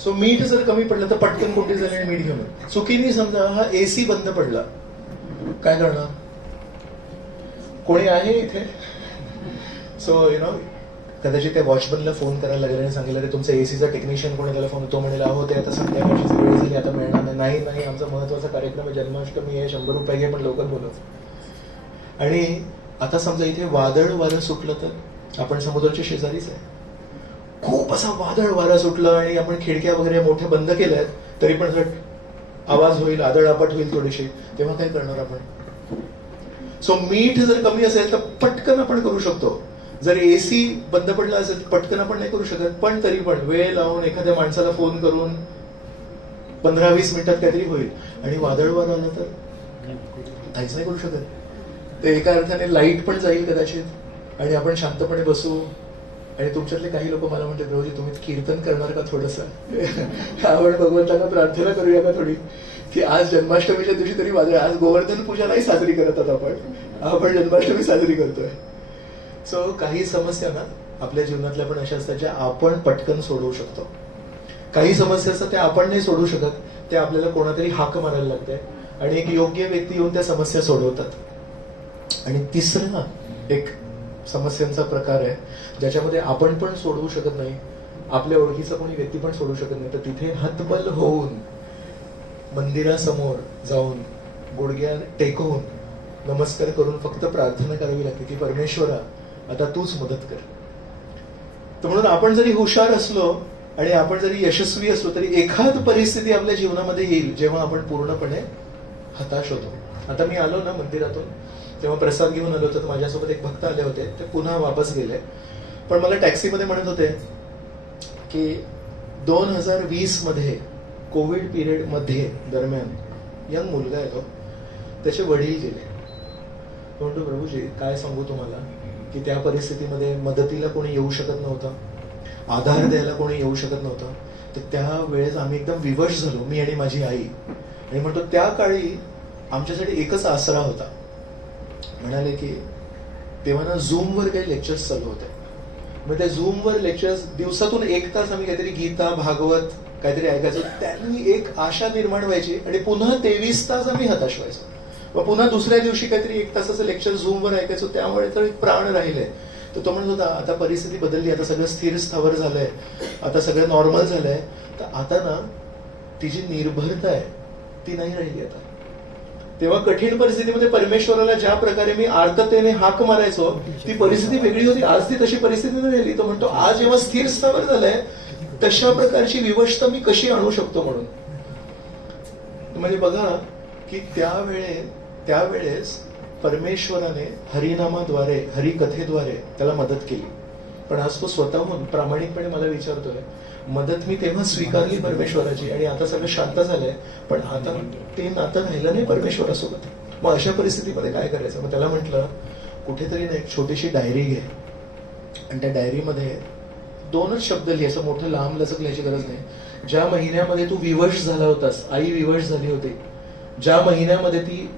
So मीठ जर कमी पडलं तर पटकन कुठे झाले आणि मीठ घेऊन ये. चुकीने समजा हा एसी बंद पडला, काय करणार? कोणी आहे इथे? सो कदाचित त्या वॉचमनला फोन करायला लागेल आणि सांगितलं रे तुमचा एसीचा टेक्निशियन कोणी, त्याला फोन, तो म्हणेल अहो ते आता संध्याकाळची वेळ झाली, आता मिळणार नाही. नाही आमचा महत्वाचा कार्यक्रम आहे, जन्माष्टमी आहे, 100 रुपये घे पण लवकर बोलव. आणि आता समजा इथे वादळ वारं सुटलं तर आपण समुद्राच्या शेजारीच आहे, खूप असा वादळ वारा सुटलं आणि आपण खिडक्या वगैरे मोठ्या बंद केल्यात तरी पण आवाज होईल, आदळआपट होईल थोडीशी, तेव्हा काय करणार आपण? सो मीठ जर कमी असेल तर पटकन आपण करू शकतो. जर एसी बंद पडला असेल तर पटकन आपण नाही करू शकत, पण तरी पण वेळ लावून एखाद्या माणसाला फोन करून 15-20 मिनिटात काहीतरी होईल. आणि वादळ वारा आलं तर काहीच नाही करू शकत. ते एका अर्थाने लाईट पण जाईल कदाचित आणि आपण शांतपणे बसू. आणि तुमच्यातले काही लोक मला म्हणतात रोजी तुम्ही कीर्तन करणार का थोडंसं? आपण भगवंतांना प्रार्थना करूया का थोडी, की आज जन्माष्टमीच्या दिवशी तरी वादळ, आज गोवर्धन पूजा नाही साजरी करत आहोत आपण जन्माष्टमी साजरी करतोय. सो काही समस्या ना आपल्या जीवनातल्या पण अशा असतात ज्या आपण पटकन सोडवू शकतो. काही समस्या असतात त्या आपण नाही सोडवू शकत, त्या आपल्याला कोणातरी हाक मारायला लागते आणि एक योग्य व्यक्ती येऊन त्या समस्या सोडवतात. आणि तिसरा एक समस्यांचा प्रकार आहे ज्याच्यामध्ये आपण पण सोडवू शकत नाही, आपल्या ओळखीचा कोणी व्यक्ती पण सोडवू शकत नाही. तर तिथे हतबल होऊन मंदिरासमोर जाऊन गुडघ्या टेकवून नमस्कार करून फक्त प्रार्थना करावी लागते की परमेश्वरा आता तूच मदत कर. तर म्हणून आपण जरी हुशार असलो आणि आपण जरी यशस्वी असलो तरी एखाद परिस्थिती आपल्या जीवनामध्ये येईल जेव्हा आपण पूर्णपणे हताश होतो. आता मी आलो ना मंदिरातून तेव्हा प्रसाद घेऊन आलो तर माझ्यासोबत एक भक्त आले होते, ते पुन्हा वापस गेले. पण मला टॅक्सीमध्ये म्हणत होते की 2020 मध्ये कोविड पिरियड मध्ये दरम्यान यंग मुलगा आहे तो, त्याचे वडील गेले. म्हणतो प्रभूजी काय सांगू तुम्हाला की त्या परिस्थितीमध्ये मदतीला कोणी येऊ शकत नव्हतं, आधार द्यायला कोणी येऊ शकत नव्हतं. तर त्या वेळेस आम्ही एकदम विवश झालो, मी आणि माझी आई. आणि म्हणतो त्या काळी आमच्यासाठी एकच आसरा होता. म्हणाले की तेव्हा ना झूमवर काही लेक्चर्स चालू होते, मग त्या झूमवर लेक्चर्स दिवसातून 1 तास आम्ही काहीतरी गीता भागवत काहीतरी ऐकायचो. त्यांनी एक आशा निर्माण व्हायची आणि पुन्हा 23 तास आम्ही हताश व्हायचो. मग पुन्हा दुसऱ्या दिवशी काहीतरी 1 तासाचं लेक्चर झूमवर ऐकायचो. त्यामुळे तर एक प्राण राहिले. तर तो म्हणत होता आता परिस्थिती बदलली, आता सगळं स्थिर स्थावर झालंय, आता सगळं नॉर्मल झालंय, तर आता ना ती जी निर्भरता आहे ती नाही राहिली आता. तेव्हा कठीण परिस्थितीमध्ये परमेश्वराला ज्या प्रकारे मी आर्ततेने हाक मारायचो ती परिस्थिती वेगळी होती, आज ती तशी परिस्थिती नाही राहिली. तो म्हणतो आज जेव्हा स्थिर स्थावर झालंय तशा प्रकारची विवशता मी कशी आणू शकतो म्हणून. म्हणजे बघा की त्यावेळेस परमेश्वराने हरिनामाद्वारे हरिकथेद्वारे त्याला मदत केली. पण आज तो स्वतःहून प्रामाणिकपणे मला विचारतोय मदत मी तेव्हा स्वीकारली परमेश्वराची आणि आता सगळं शांत झालंय, पण आता ते नातं राहिलं नाही परमेश्वरासोबत. मग अशा परिस्थितीमध्ये काय करायचं? मग त्याला म्हटलं कुठेतरी ना एक छोटीशी डायरी घे आणि त्या डायरीमध्ये 2च शब्द लिहि, असं मोठं लांब लचक लिहायची गरज नाही. ज्या महिन्यामध्ये तू विवश झाला होतास, आई विवश झाली होती, ज्या महिन्यामध्ये ती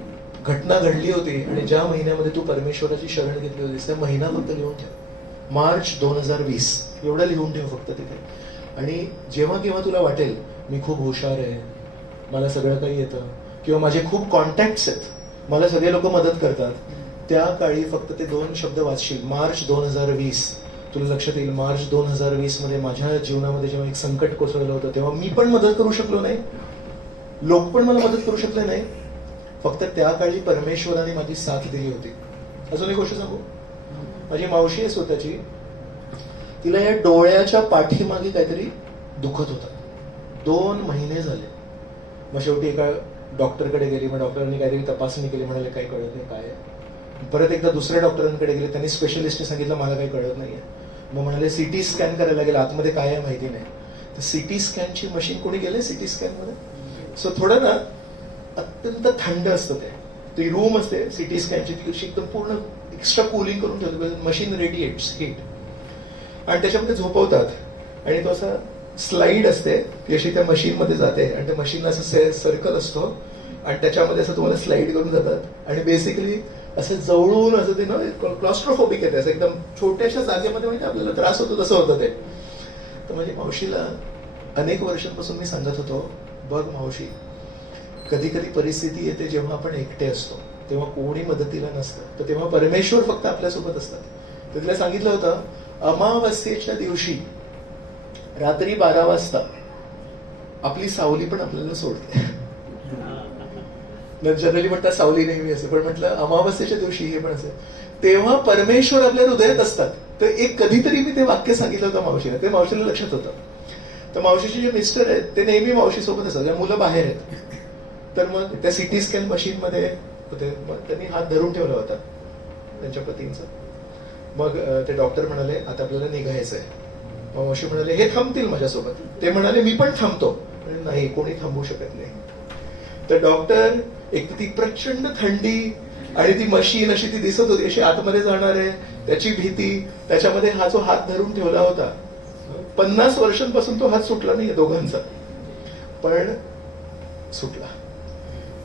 घटना घडली होती आणि ज्या महिन्यामध्ये तू परमेश्वराची शरण घेतली होतीस त्या महिना फक्त लिहून ठेव. मार्च 2020 एवढं लिहून ठेव फक्त तिथे. आणि जेव्हा केव्हा तुला वाटेल मी खूप हुशार आहे, मला सगळं काही येतं, किंवा माझे खूप कॉन्टॅक्ट्स आहेत, मला सगळे लोक मदत करतात, त्या काळी फक्त ते 2 शब्द वाचशील. मार्च 2020 तुला लक्षात येईल मार्च 2020 मध्ये माझ्या जीवनामध्ये जेव्हा एक संकट कोसळलं होतं तेव्हा मी पण मदत करू शकलो नाही, लोक पण मला मदत करू शकले नाही, फक्त त्या काळी परमेश्वराने माझी साथ दिली होती. अजून एक गोष्ट सांगू, माझी मावशी आहे स्वतःची, तिला या डोळ्याच्या पाठीमागे काहीतरी दुखत होतं. 2 महिने झाले. मग शेवटी एका डॉक्टरकडे गेली, मग डॉक्टरांनी काहीतरी तपासणी केली, म्हणाले काही कळत नाही काय आहे. परत एकदा दुसऱ्या डॉक्टरांकडे गेले, त्यांनी स्पेशलिस्टने सांगितलं मला काही कळत नाहीये. मग म्हणाले सिटी स्कॅन करायला लागेल, आतमध्ये काय आहे माहिती नाही. तर सिटी स्कॅनची मशीन कोणी गेले सिटी स्कॅन मध्ये. सो थोडं ना अत्यंत थंड असतं ते रूम असते सिटी स्कॅनची, ती एकदम पूर्ण एक्स्ट्रा कूलिंग करून ठेवते, मशीन रेडिएट्स हीट, आणि त्याच्यामध्ये झोपवतात आणि तो असा स्लाइड असते ती अशी त्या मशीन मध्ये जाते आणि त्या मशीनला असं सर्कल असतो आणि त्याच्यामध्ये असं तुम्हाला स्लाइड करून जातात आणि बेसिकली असं जवळून असं ते ना क्लॉस्ट्रोफोबिक येते, असं एकदम छोट्याशा जागेमध्ये म्हणजे आपल्याला त्रास होतो तसं होतं ते. तर माझ्या मावशीला अनेक वर्षांपासून मी सांगत होतो, बघ मावशी, कधी कधी परिस्थिती येते जेव्हा आपण एकटे असतो, तेव्हा कोणी मदतीला नसतं, तर तेव्हा परमेश्वर फक्त आपल्यासोबत असतात. तर तिला सांगितलं होतं, अमावस्येच्या दिवशी रात्री 12 वाजता आपली सावली पण आपल्याला सोडते. जनरली म्हणतात सावली नेहमी असते, पण म्हटलं अमावस्येच्या दिवशी हे पण असेल, तेव्हा परमेश्वर आपल्या हृदयात असतात. तर एक कधीतरी मी ते वाक्य सांगितलं होतं मावशीला, ते मावशीला लक्षात होतं. तर मावशीचे जे मिस्टर आहेत ते नेहमी मावशी सोबत असतात, मुलं बाहेर आहेत. तर मग त्या सिटी स्कॅन मशीन मध्ये होते, मग त्यांनी हात धरून ठेवला होता त्यांच्या पतींचा. मग ते डॉक्टर म्हणाले आता आपल्याला निघायचंय. मग मावशी म्हणाले हे थांबतील माझ्यासोबत. ते म्हणाले मी पण थांबतो. नाही, कोणी थांबवू शकत नाही. तर डॉक्टर, एक ती प्रचंड थंडी आणि ती मशीन अशी ती दिसत होती, अशी आतमध्ये जाणार आहे, त्याची भीती, त्याच्यामध्ये हा जो हात धरून ठेवला होता, 50 वर्षांपासून तो हात सुटला नाही दोघांचा, पण सुटला.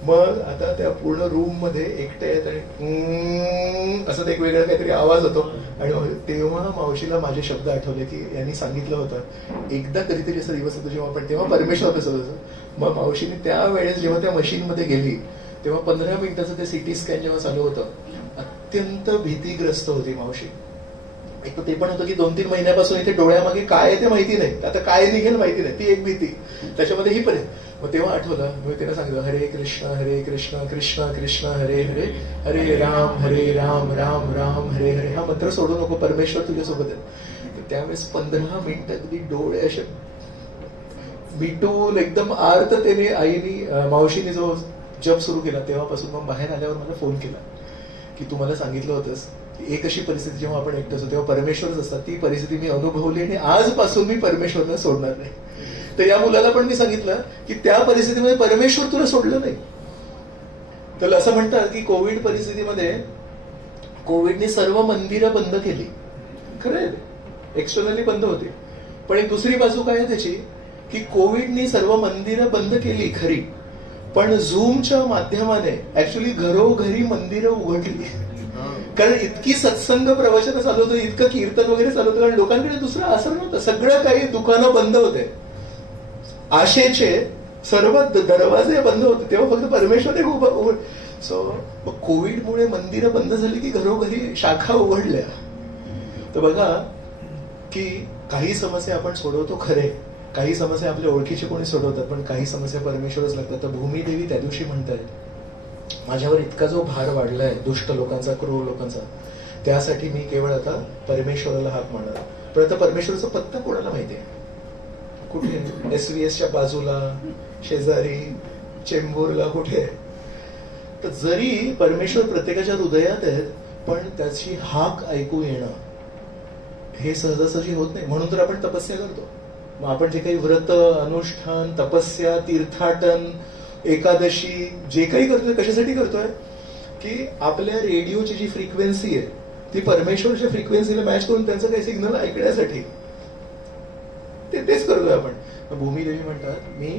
मग आता त्या पूर्ण रूम मध्ये एकटे आहेत आणि असं एक वेगळा काहीतरी आवाज होतो. आणि तेव्हा मावशीला माझे शब्द आठवले की यांनी सांगितलं होतं एकदा कधीतरी असं दिवस होतो जेव्हा आपण, तेव्हा परमेश्वर कसं होतं. मग मावशीने त्यावेळेस जेव्हा त्या मशीन मध्ये गेली तेव्हा 15 मिनिटाचं ते सिटी स्कॅन जेव्हा चालू होतं, अत्यंत भीतीग्रस्त होती मावशी. एक तर ते पण होतं की 2-3 महिन्यापासून इथे डोळ्यामागे काय आहे ते माहिती नाही, आता काय निघेल माहिती नाही, ती एक भीती, त्याच्यामध्ये ही पण. मग तेव्हा आठवलं, मी त्यांना सांगितलं हरे कृष्ण कृष्ण कृष्ण हरे हरे, हरे राम राम राम हरे हरे. हा मंत्र सोडू नको, परमेश्वर तुझ्यासोबत आहे. तर त्यावेळेस 15 मिनिटं अगदी डोळे असे मिटून एकदम आर्ततेने आईनी मावशीने जो जप सुरू केला, तेव्हापासून मग बाहेर आल्यावर मला फोन केला की तू मला सांगितलं होतंस एक अशी परिस्थिती जेव्हा आपण एकटं असतो तेव्हा परमेश्वरच असतात. ती परिस्थिती मी अनुभवली आणि आजपासून मी परमेश्वरला सोडणार नाही. तर या मुलाला पण मी सांगितलं की त्या परिस्थितीमध्ये परमेश्वर तुला सोडलं नाही. तर असं म्हणतात की कोविड परिस्थितीमध्ये कोविडने सर्व मंदिरं बंद केली, खरं आहे, एक्सटर्नली बंद होती. पण एक दुसरी बाजू काय आहे त्याची, की कोविडने सर्व मंदिरं बंद केली खरी, पण झूमच्या माध्यमाने ऍक्च्युली घरोघरी मंदिरं उघडली. कारण इतकी सत्संग प्रवचन चालू होतं, इतकं कीर्तन वगैरे चालू होतं, कारण लोकांकडे दुसरं असर नव्हतं. सगळं काही दुकानं बंद होते, आशेचे सर्व दरवाजे बंद होते, तेव्हा फक्त परमेश्वर एक उभं. सो कोविडमुळे मंदिरं बंद झाली की घरोघरी शाखा उघडल्या. तर बघा की काही समस्या आपण सोडवतो खरे, काही समस्या आपल्या ओळखीचे कोणी सोडवतात, पण काही समस्या परमेश्वरच लागतात. तर भूमीदेवी त्या दिवशी म्हणतायत माझ्यावर इतका जो भार वाढलाय दुष्ट लोकांचा, क्रूर लोकांचा, त्यासाठी मी केवळ आता परमेश्वराला हाक मारणार. पण आता परमेश्वराचा पत्ता कोणाला माहितीये, कुठे? SVSच्या बाजूला, शेजारी, चेंबूरला, कुठे? तर जरी परमेश्वर प्रत्येकाच्या हृदयात आहेत, पण त्याची हाक ऐकू येणं हे सहजासहजी होत नाही. म्हणून तर आपण तपस्या करतो. मग आपण जे काही व्रत, अनुष्ठान, तपस्या, तीर्थाटन, एकादशी जे काही करतोय, कशासाठी करतोय? की आपल्या रेडिओची जी फ्रिक्वेन्सी आहे ती परमेश्वरच्या फ्रिक्वेन्सीला मॅच करून त्यांचं काही सिग्नल ऐकण्यासाठी तेच करतोय आपण. भूमीदेवी म्हणतात मी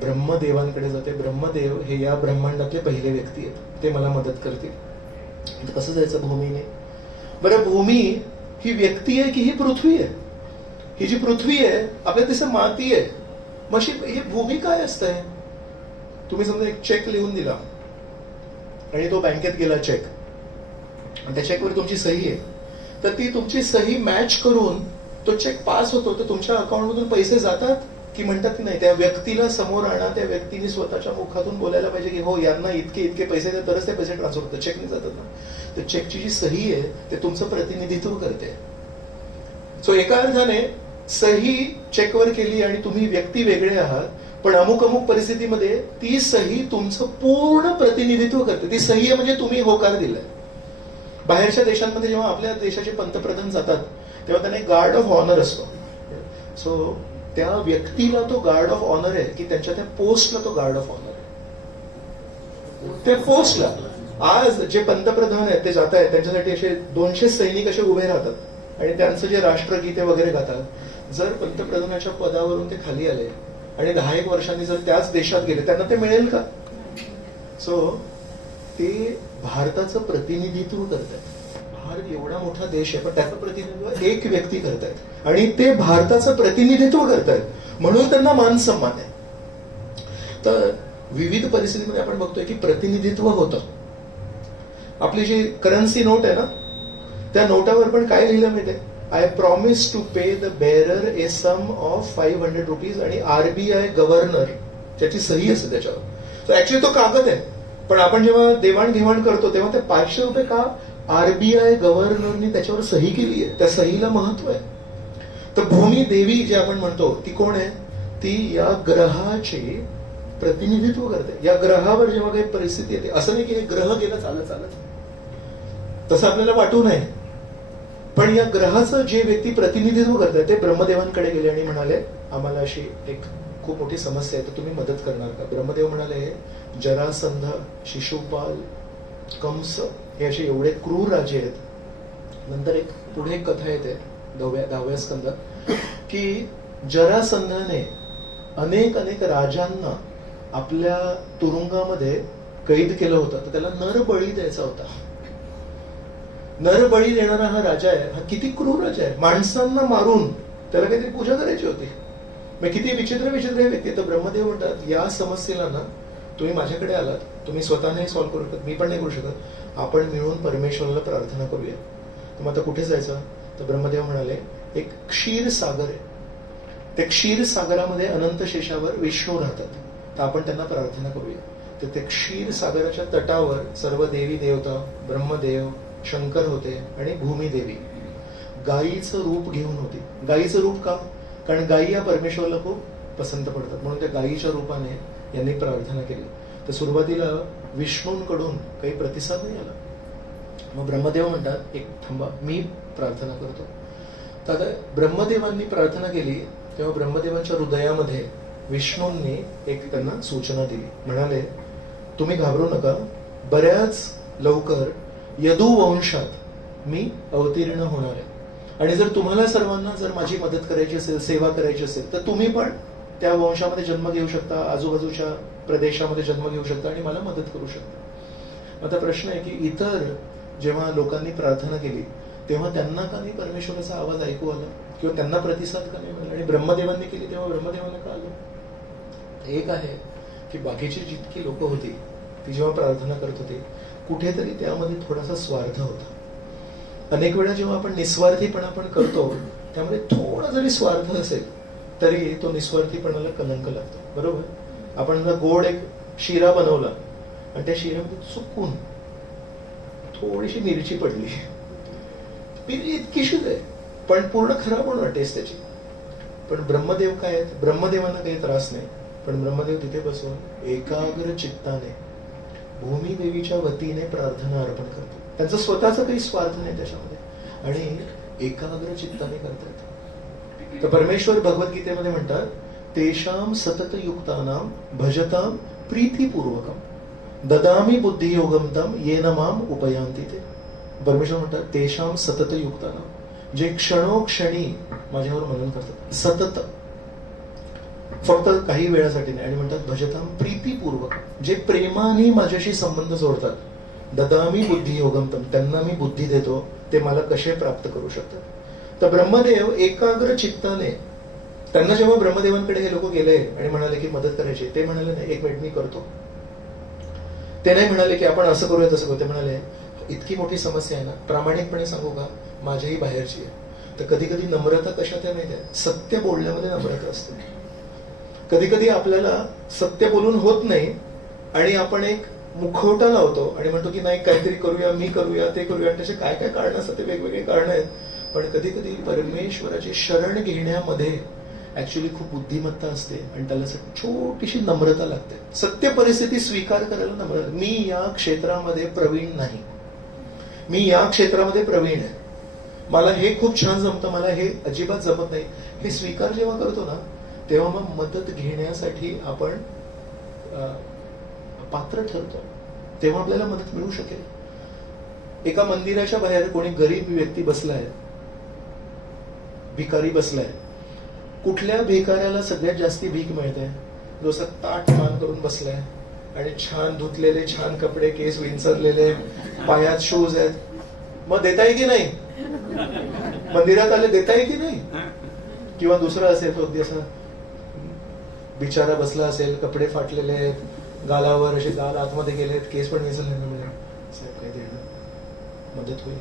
ब्रह्मदेवांकडे जाते, ब्रह्मदेव हे या ब्रह्मांडातले पहिले व्यक्ती आहेत, ते मला मदत करतील. कसं जायचं भूमीने? बरं, भूमी ही व्यक्ती आहे की ही पृथ्वी आहे? ही जी पृथ्वी आहे आपल्या तसं माती आहे, मग ही भूमी काय असतंय? तुम्ही समजा एक चेक लिहून दिला आणि तो बँकेत गेला चेक, आणि त्या चेकवर तुमची सही आहे, तर ती तुमची सही मॅच करून तो चेक पास होतो. तर तुमच्या अकाउंटमधून पैसे जातात की म्हणतात की नाही? त्या व्यक्तीला समोर आणा, त्या व्यक्तीने स्वतःच्या मुखातून बोलायला पाहिजे की हो यांना इतके इतके पैसे द्या, तरच ते पैसे ट्रान्सफर होतात, चेकने जातात ना. तर चेकची जी सही आहे ते तुमचं प्रतिनिधित्व करते. सो एका अर्थाने सही चेकवर केली आणि तुम्ही व्यक्ती वेगळे आहात, पण अमुक अमुक परिस्थितीमध्ये ती सही तुमचं पूर्ण प्रतिनिधित्व करते. ती सही आहे म्हणजे तुम्ही होकार दिलाय. बाहेरच्या देशांमध्ये जेव्हा आपल्या देशाचे पंतप्रधान जातात तेव्हा त्यांना एक गार्ड ऑफ ऑनर असतो. सो त्या व्यक्तीला तो गार्ड ऑफ ऑनर आहे की त्यांच्या त्या पोस्टला तो गार्ड ऑफ ऑनर आहे. त्या पोस्टला आज जे पंतप्रधान आहेत ते जात आहेत, त्यांच्यासाठी असे 200 सैनिक असे उभे राहतात आणि त्यांचं जे राष्ट्रगीते वगैरे गातात. जर पंतप्रधानाच्या पदावरून ते खाली आले आणि 10-1 वर्षांनी जर त्याच देशात गेले, त्यांना ते मिळेल का? सो ते भारताचं प्रतिनिधित्व करतात. भारत एवढा मोठा देश आहे, पण त्याचं प्रतिनिधित्व एक व्यक्ती करतायत आणि ते भारताचं प्रतिनिधित्व करतायत. म्हणून त्यांना मान सन्मान आहे. तर विविध परिस्थितीमध्ये आपण बघतोय की प्रतिनिधित्व होतं. आपली जी करन्सी नोट आहे ना, त्या नोटावर पण काय लिहिलं माहितीये, I promise to pay the bearer a sum of 500 rupees आणि RBI गव्हर्नर त्याची सही असते त्याच्यावर. तर ऍक्च्युली तो कागद आहे, पण आपण जेव्हा देवाणघेवाण करतो तेव्हा ते 500 रुपये का RBI गव्हर्नरनी त्याच्यावर सही केली आहे, त्या सहीला महत्व आहे. तर भूमी देवी जे आपण म्हणतो ती कोण आहे, ती या ग्रहाचे प्रतिनिधित्व करते. या ग्रहावर जेव्हा काही परिस्थिती येते, असं नाही की हे ग्रह गेलं चालत चालत, तसं आपल्याला वाटू नये, पण या ग्रहाचं जे व्यक्ती प्रतिनिधित्व करतात ते ब्रह्मदेवांकडे गेले आणि म्हणाले आम्हाला अशी एक खूप मोठी समस्या आहे, तर तुम्ही मदत करणार का. ब्रह्मदेव म्हणाले जरासंध, शिशुपाल, कंस हे असे एवढे क्रूर राजे आहेत. नंतर एक पुढे एक कथा येते 10व्या स्कंदात की जरासंधाने अनेक अनेक राजांना आपल्या तुरुंगामध्ये कैद केलं होतं, तर त्याला नरबळी द्यायचा होता. नरबळी देणारा हा राजा आहे, हा किती क्रूर राजा आहे. माणसांना मारून त्याला काहीतरी पूजा करायची होती. मग किती विचित्र विचित्र हे व्यक्ती. तर ब्रह्मदेव म्हणतात या समस्येला ना तुम्ही माझ्याकडे आलात, तुम्ही स्वतः नाही सॉल्व्ह करू शकत, मी पण नाही करू शकत, आपण मिळून परमेश्वराला प्रार्थना करूया. तर मग आता कुठे जायचं. तर ब्रह्मदेव म्हणाले एक क्षीर सागर आहे, ते क्षीर सागरामध्ये अनंत शेषावर विष्णू राहतात, तर आपण त्यांना प्रार्थना करूया. तर ते क्षीर सागराच्या तटावर सर्व देवी देवता, ब्रह्मदेव, शंकर होते आणि भूमिदेवी गायीचं रूप घेऊन होती. गायीचं रूप का, कारण गायी या परमेश्वराला खूप पसंत पडतात, म्हणून त्या गायीच्या रूपाने यांनी प्रार्थना केली. तर सुरुवातीला विष्णूंकडून काही प्रतिसाद नाही आला. मग ब्रह्मदेव म्हणतात एक थांबा, मी प्रार्थना करतो. तर आता ब्रह्मदेवांनी प्रार्थना केली तेव्हा ब्रह्मदेवांच्या हृदयामध्ये विष्णूंनी एक त्यांना सूचना दिली. म्हणाले तुम्ही घाबरू नका, बऱ्याच लवकर यदुवंशात मी अवतीर्ण होणार आहे, आणि जर तुम्हाला सर्वांना जर माझी मदत करायची असेल, सेवा करायची असेल, तर तुम्ही पण त्या वंशामध्ये जन्म घेऊ शकता, आजूबाजूच्या प्रदेशामध्ये जन्म घेऊ शकता आणि मला मदत करू शकता. आता प्रश्न आहे की इतर जेव्हा लोकांनी प्रार्थना केली तेव्हा त्यांना का नाही परमेश्वराचा आवाज ऐकू आला, किंवा त्यांना प्रतिसाद का नाही मिळाला, आणि ब्रह्मदेवांनी केली तेव्हा ब्रह्मदेवांना का आलं. एक आहे की बाकीची जितकी लोक होती ती जेव्हा प्रार्थना करत होती कुठेतरी त्यामध्ये थोडासा स्वार्थ होता. अनेक वेळा जेव्हा आपण निस्वार्थीपणा पण करतो त्यामध्ये थोडा जरी स्वार्थ असेल तरी तो निस्वार्थीपणाला कलंक लागतो. बरोबर. आपण जर गोड एक शिरा बनवला आणि त्या शिऱ्यामध्ये चुकून थोडीशी मिरची पडली, मिरची इतकीशीच आहे पण पूर्ण खराब होणार टेस्ट त्याची. पण ब्रह्मदेव काय आहेत, ब्रह्मदेवांना काही त्रास नाही, पण ब्रह्मदेव तिथे बसून एकाग्र चित्ताने भूमी देवीच्या वतीने प्रार्थना अर्पण करतो. त्यांचा स्वतःचा काही स्वार्थ नाही त्याच्यामध्ये, आणि एकाग्र चित्ताने करतात. तर परमेश्वर भगवद्गीतेमध्ये म्हणतात तेषाम सतत युक्तानाम भजताम प्रीतीपूर्वकम ददामी बुद्धियोगम तम येन माम उपयांती ते. परमेश्वर म्हणतात तेषाम सतत युक्तानाम, जे क्षणोक्षणी माझ्यावर मनन करतात, सतत, फक्त काही वेळासाठी नाही. आणि म्हणतात भजताम प्रीतीपूर्वक, जे प्रेमाने माझ्याशी संबंध जोडतात. ददामी बुद्धियोगम तम, त्यांना मी बुद्धी देतो, ते मला कसे प्राप्त करू शकतात. तर ब्रह्मदेव एकाग्र चित्ताने, त्यांना जेव्हा ब्रह्मदेवांकडे हे लोक गेले आणि म्हणाले की मदत करायची, ते म्हणाले नाही एक मिनिट मी करतो. ते नाही म्हणाले की आपण असं करूया तसं करू. ते म्हणाले इतकी मोठी समस्या आहे ना, प्रामाणिकपणे सांगू का, माझ्याही बाहेरची आहे. तर कधी कधी नम्रता कशात आहे माहिती आहे, सत्य बोलण्यामध्ये नम्रता असते. कधी कधी आपल्याला सत्य बोलून होत नाही आणि आपण एक मुखवटा लावतो आणि म्हणतो की नाही काहीतरी करूया, मी करूया, ते करूया, आणि त्याचे काय काय कारण असतात, ते वेगवेगळे कारण आहेत. पण कधी कधी परमेश्वराची शरण घेण्यामध्ये ऍक्च्युली खूप बुद्धिमत्ता असते आणि त्याला छोटीशी नम्रता लागते. सत्य परिस्थिती स्वीकार करायला नम्रता. मी या क्षेत्रामध्ये प्रवीण नाही, मी या क्षेत्रामध्ये प्रवीण आहे, मला हे खूप छान जमतं, मला हे अजिबात जमत नाही, हे स्वीकार जेव्हा करतो ना तेव्हा मग मदत घेण्यासाठी आपण पात्र ठरतो, तेव्हा आपल्याला मदत मिळू शकेल. एका मंदिराच्या बाहेर कोणी गरीब व्यक्ती बसलाय, भिकारी बसलाय. कुठल्या भिकाऱ्याला सगळ्यात जास्ती भीक मिळते, जो असा ताट मान करून बसलाय आणि छान धुतलेले, छान कपडे, केस विंचरलेले, पायात शूज आहेत. मग देताय की नाही, मंदिरात आले देताय की नाही. किंवा दुसरा असेल तो अगदी असा बिचारा बसला असेल, कपडे फाटलेले आहेत, गालावर असे गाल आतमध्ये गेलेत, केस पण विसरले म्हणजे साहेब काय देणं मदत होईल.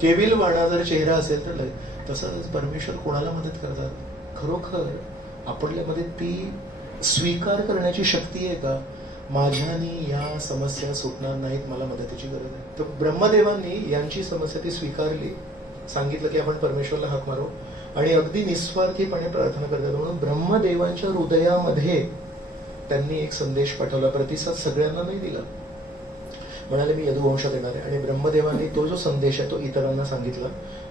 केविलवाणा जर चेहरा असेल तर तसंच परमेश्वर कोणाला मदत करतात? खरोखर आपल्यामध्ये ती स्वीकार करण्याची शक्ती आहे का, माझ्यानी या समस्या सुटणार नाहीत, मला मदतीची गरज आहे. तर ब्रह्मदेवांनी यांची समस्या ती स्वीकारली, सांगितलं की आपण परमेश्वरला हाक मारू, आणि अगदी निस्वार्थीपणे प्रार्थना करतात. म्हणून ब्रह्मदेवांच्या हृदयामध्ये त्यांनी एक संदेश पाठवला. प्रतिसाद सगळ्यांना नाही दिला. म्हणाले मी यदुवंशात येणार आहे, आणि ब्रह्मदेवांनी तो जो संदेश आहे तो इतरांना सांगितला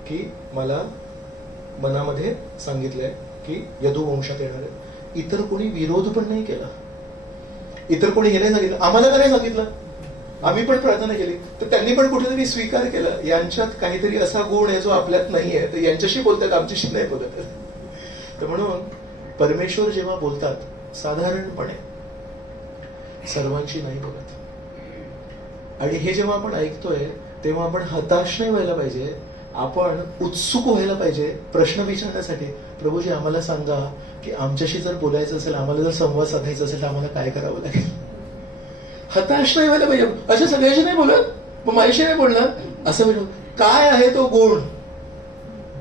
की मला मनामध्ये सांगितलंय की यदुवंशात येणार आहे. इतर कोणी विरोध पण नाही केला. इतर कोणी हे नाही सांगितलं, आम्हाला का नाही सांगितलं, आम्ही पण प्रार्थना केली. तर त्यांनी पण कुठेतरी स्वीकार केला, यांच्यात काहीतरी असा गुण आहे जो आपल्यात नाही आहे, तर यांच्याशी बोलतात, आमच्याशी नाही बोलत. तर म्हणून परमेश्वर जेव्हा बोलतात साधारणपणे सर्वांशी नाही बोलत. आणि हे जेव्हा आपण ऐकतोय तेव्हा आपण हताश नाही व्हायला पाहिजे, आपण उत्सुक व्हायला पाहिजे प्रश्न विचारण्यासाठी. प्रभूजी आम्हाला सांगा की आमच्याशी जर बोलायचं असेल, आम्हाला जर संवाद साधायचा असेल तर आम्हाला काय करावं लागेल. हताश नाही व्हायला पाहिजे. अशा सगळ्याशी नाही बोलत, मग माझ्याशी नाही बोलणार असं म्हणजे काय आहे तो गुण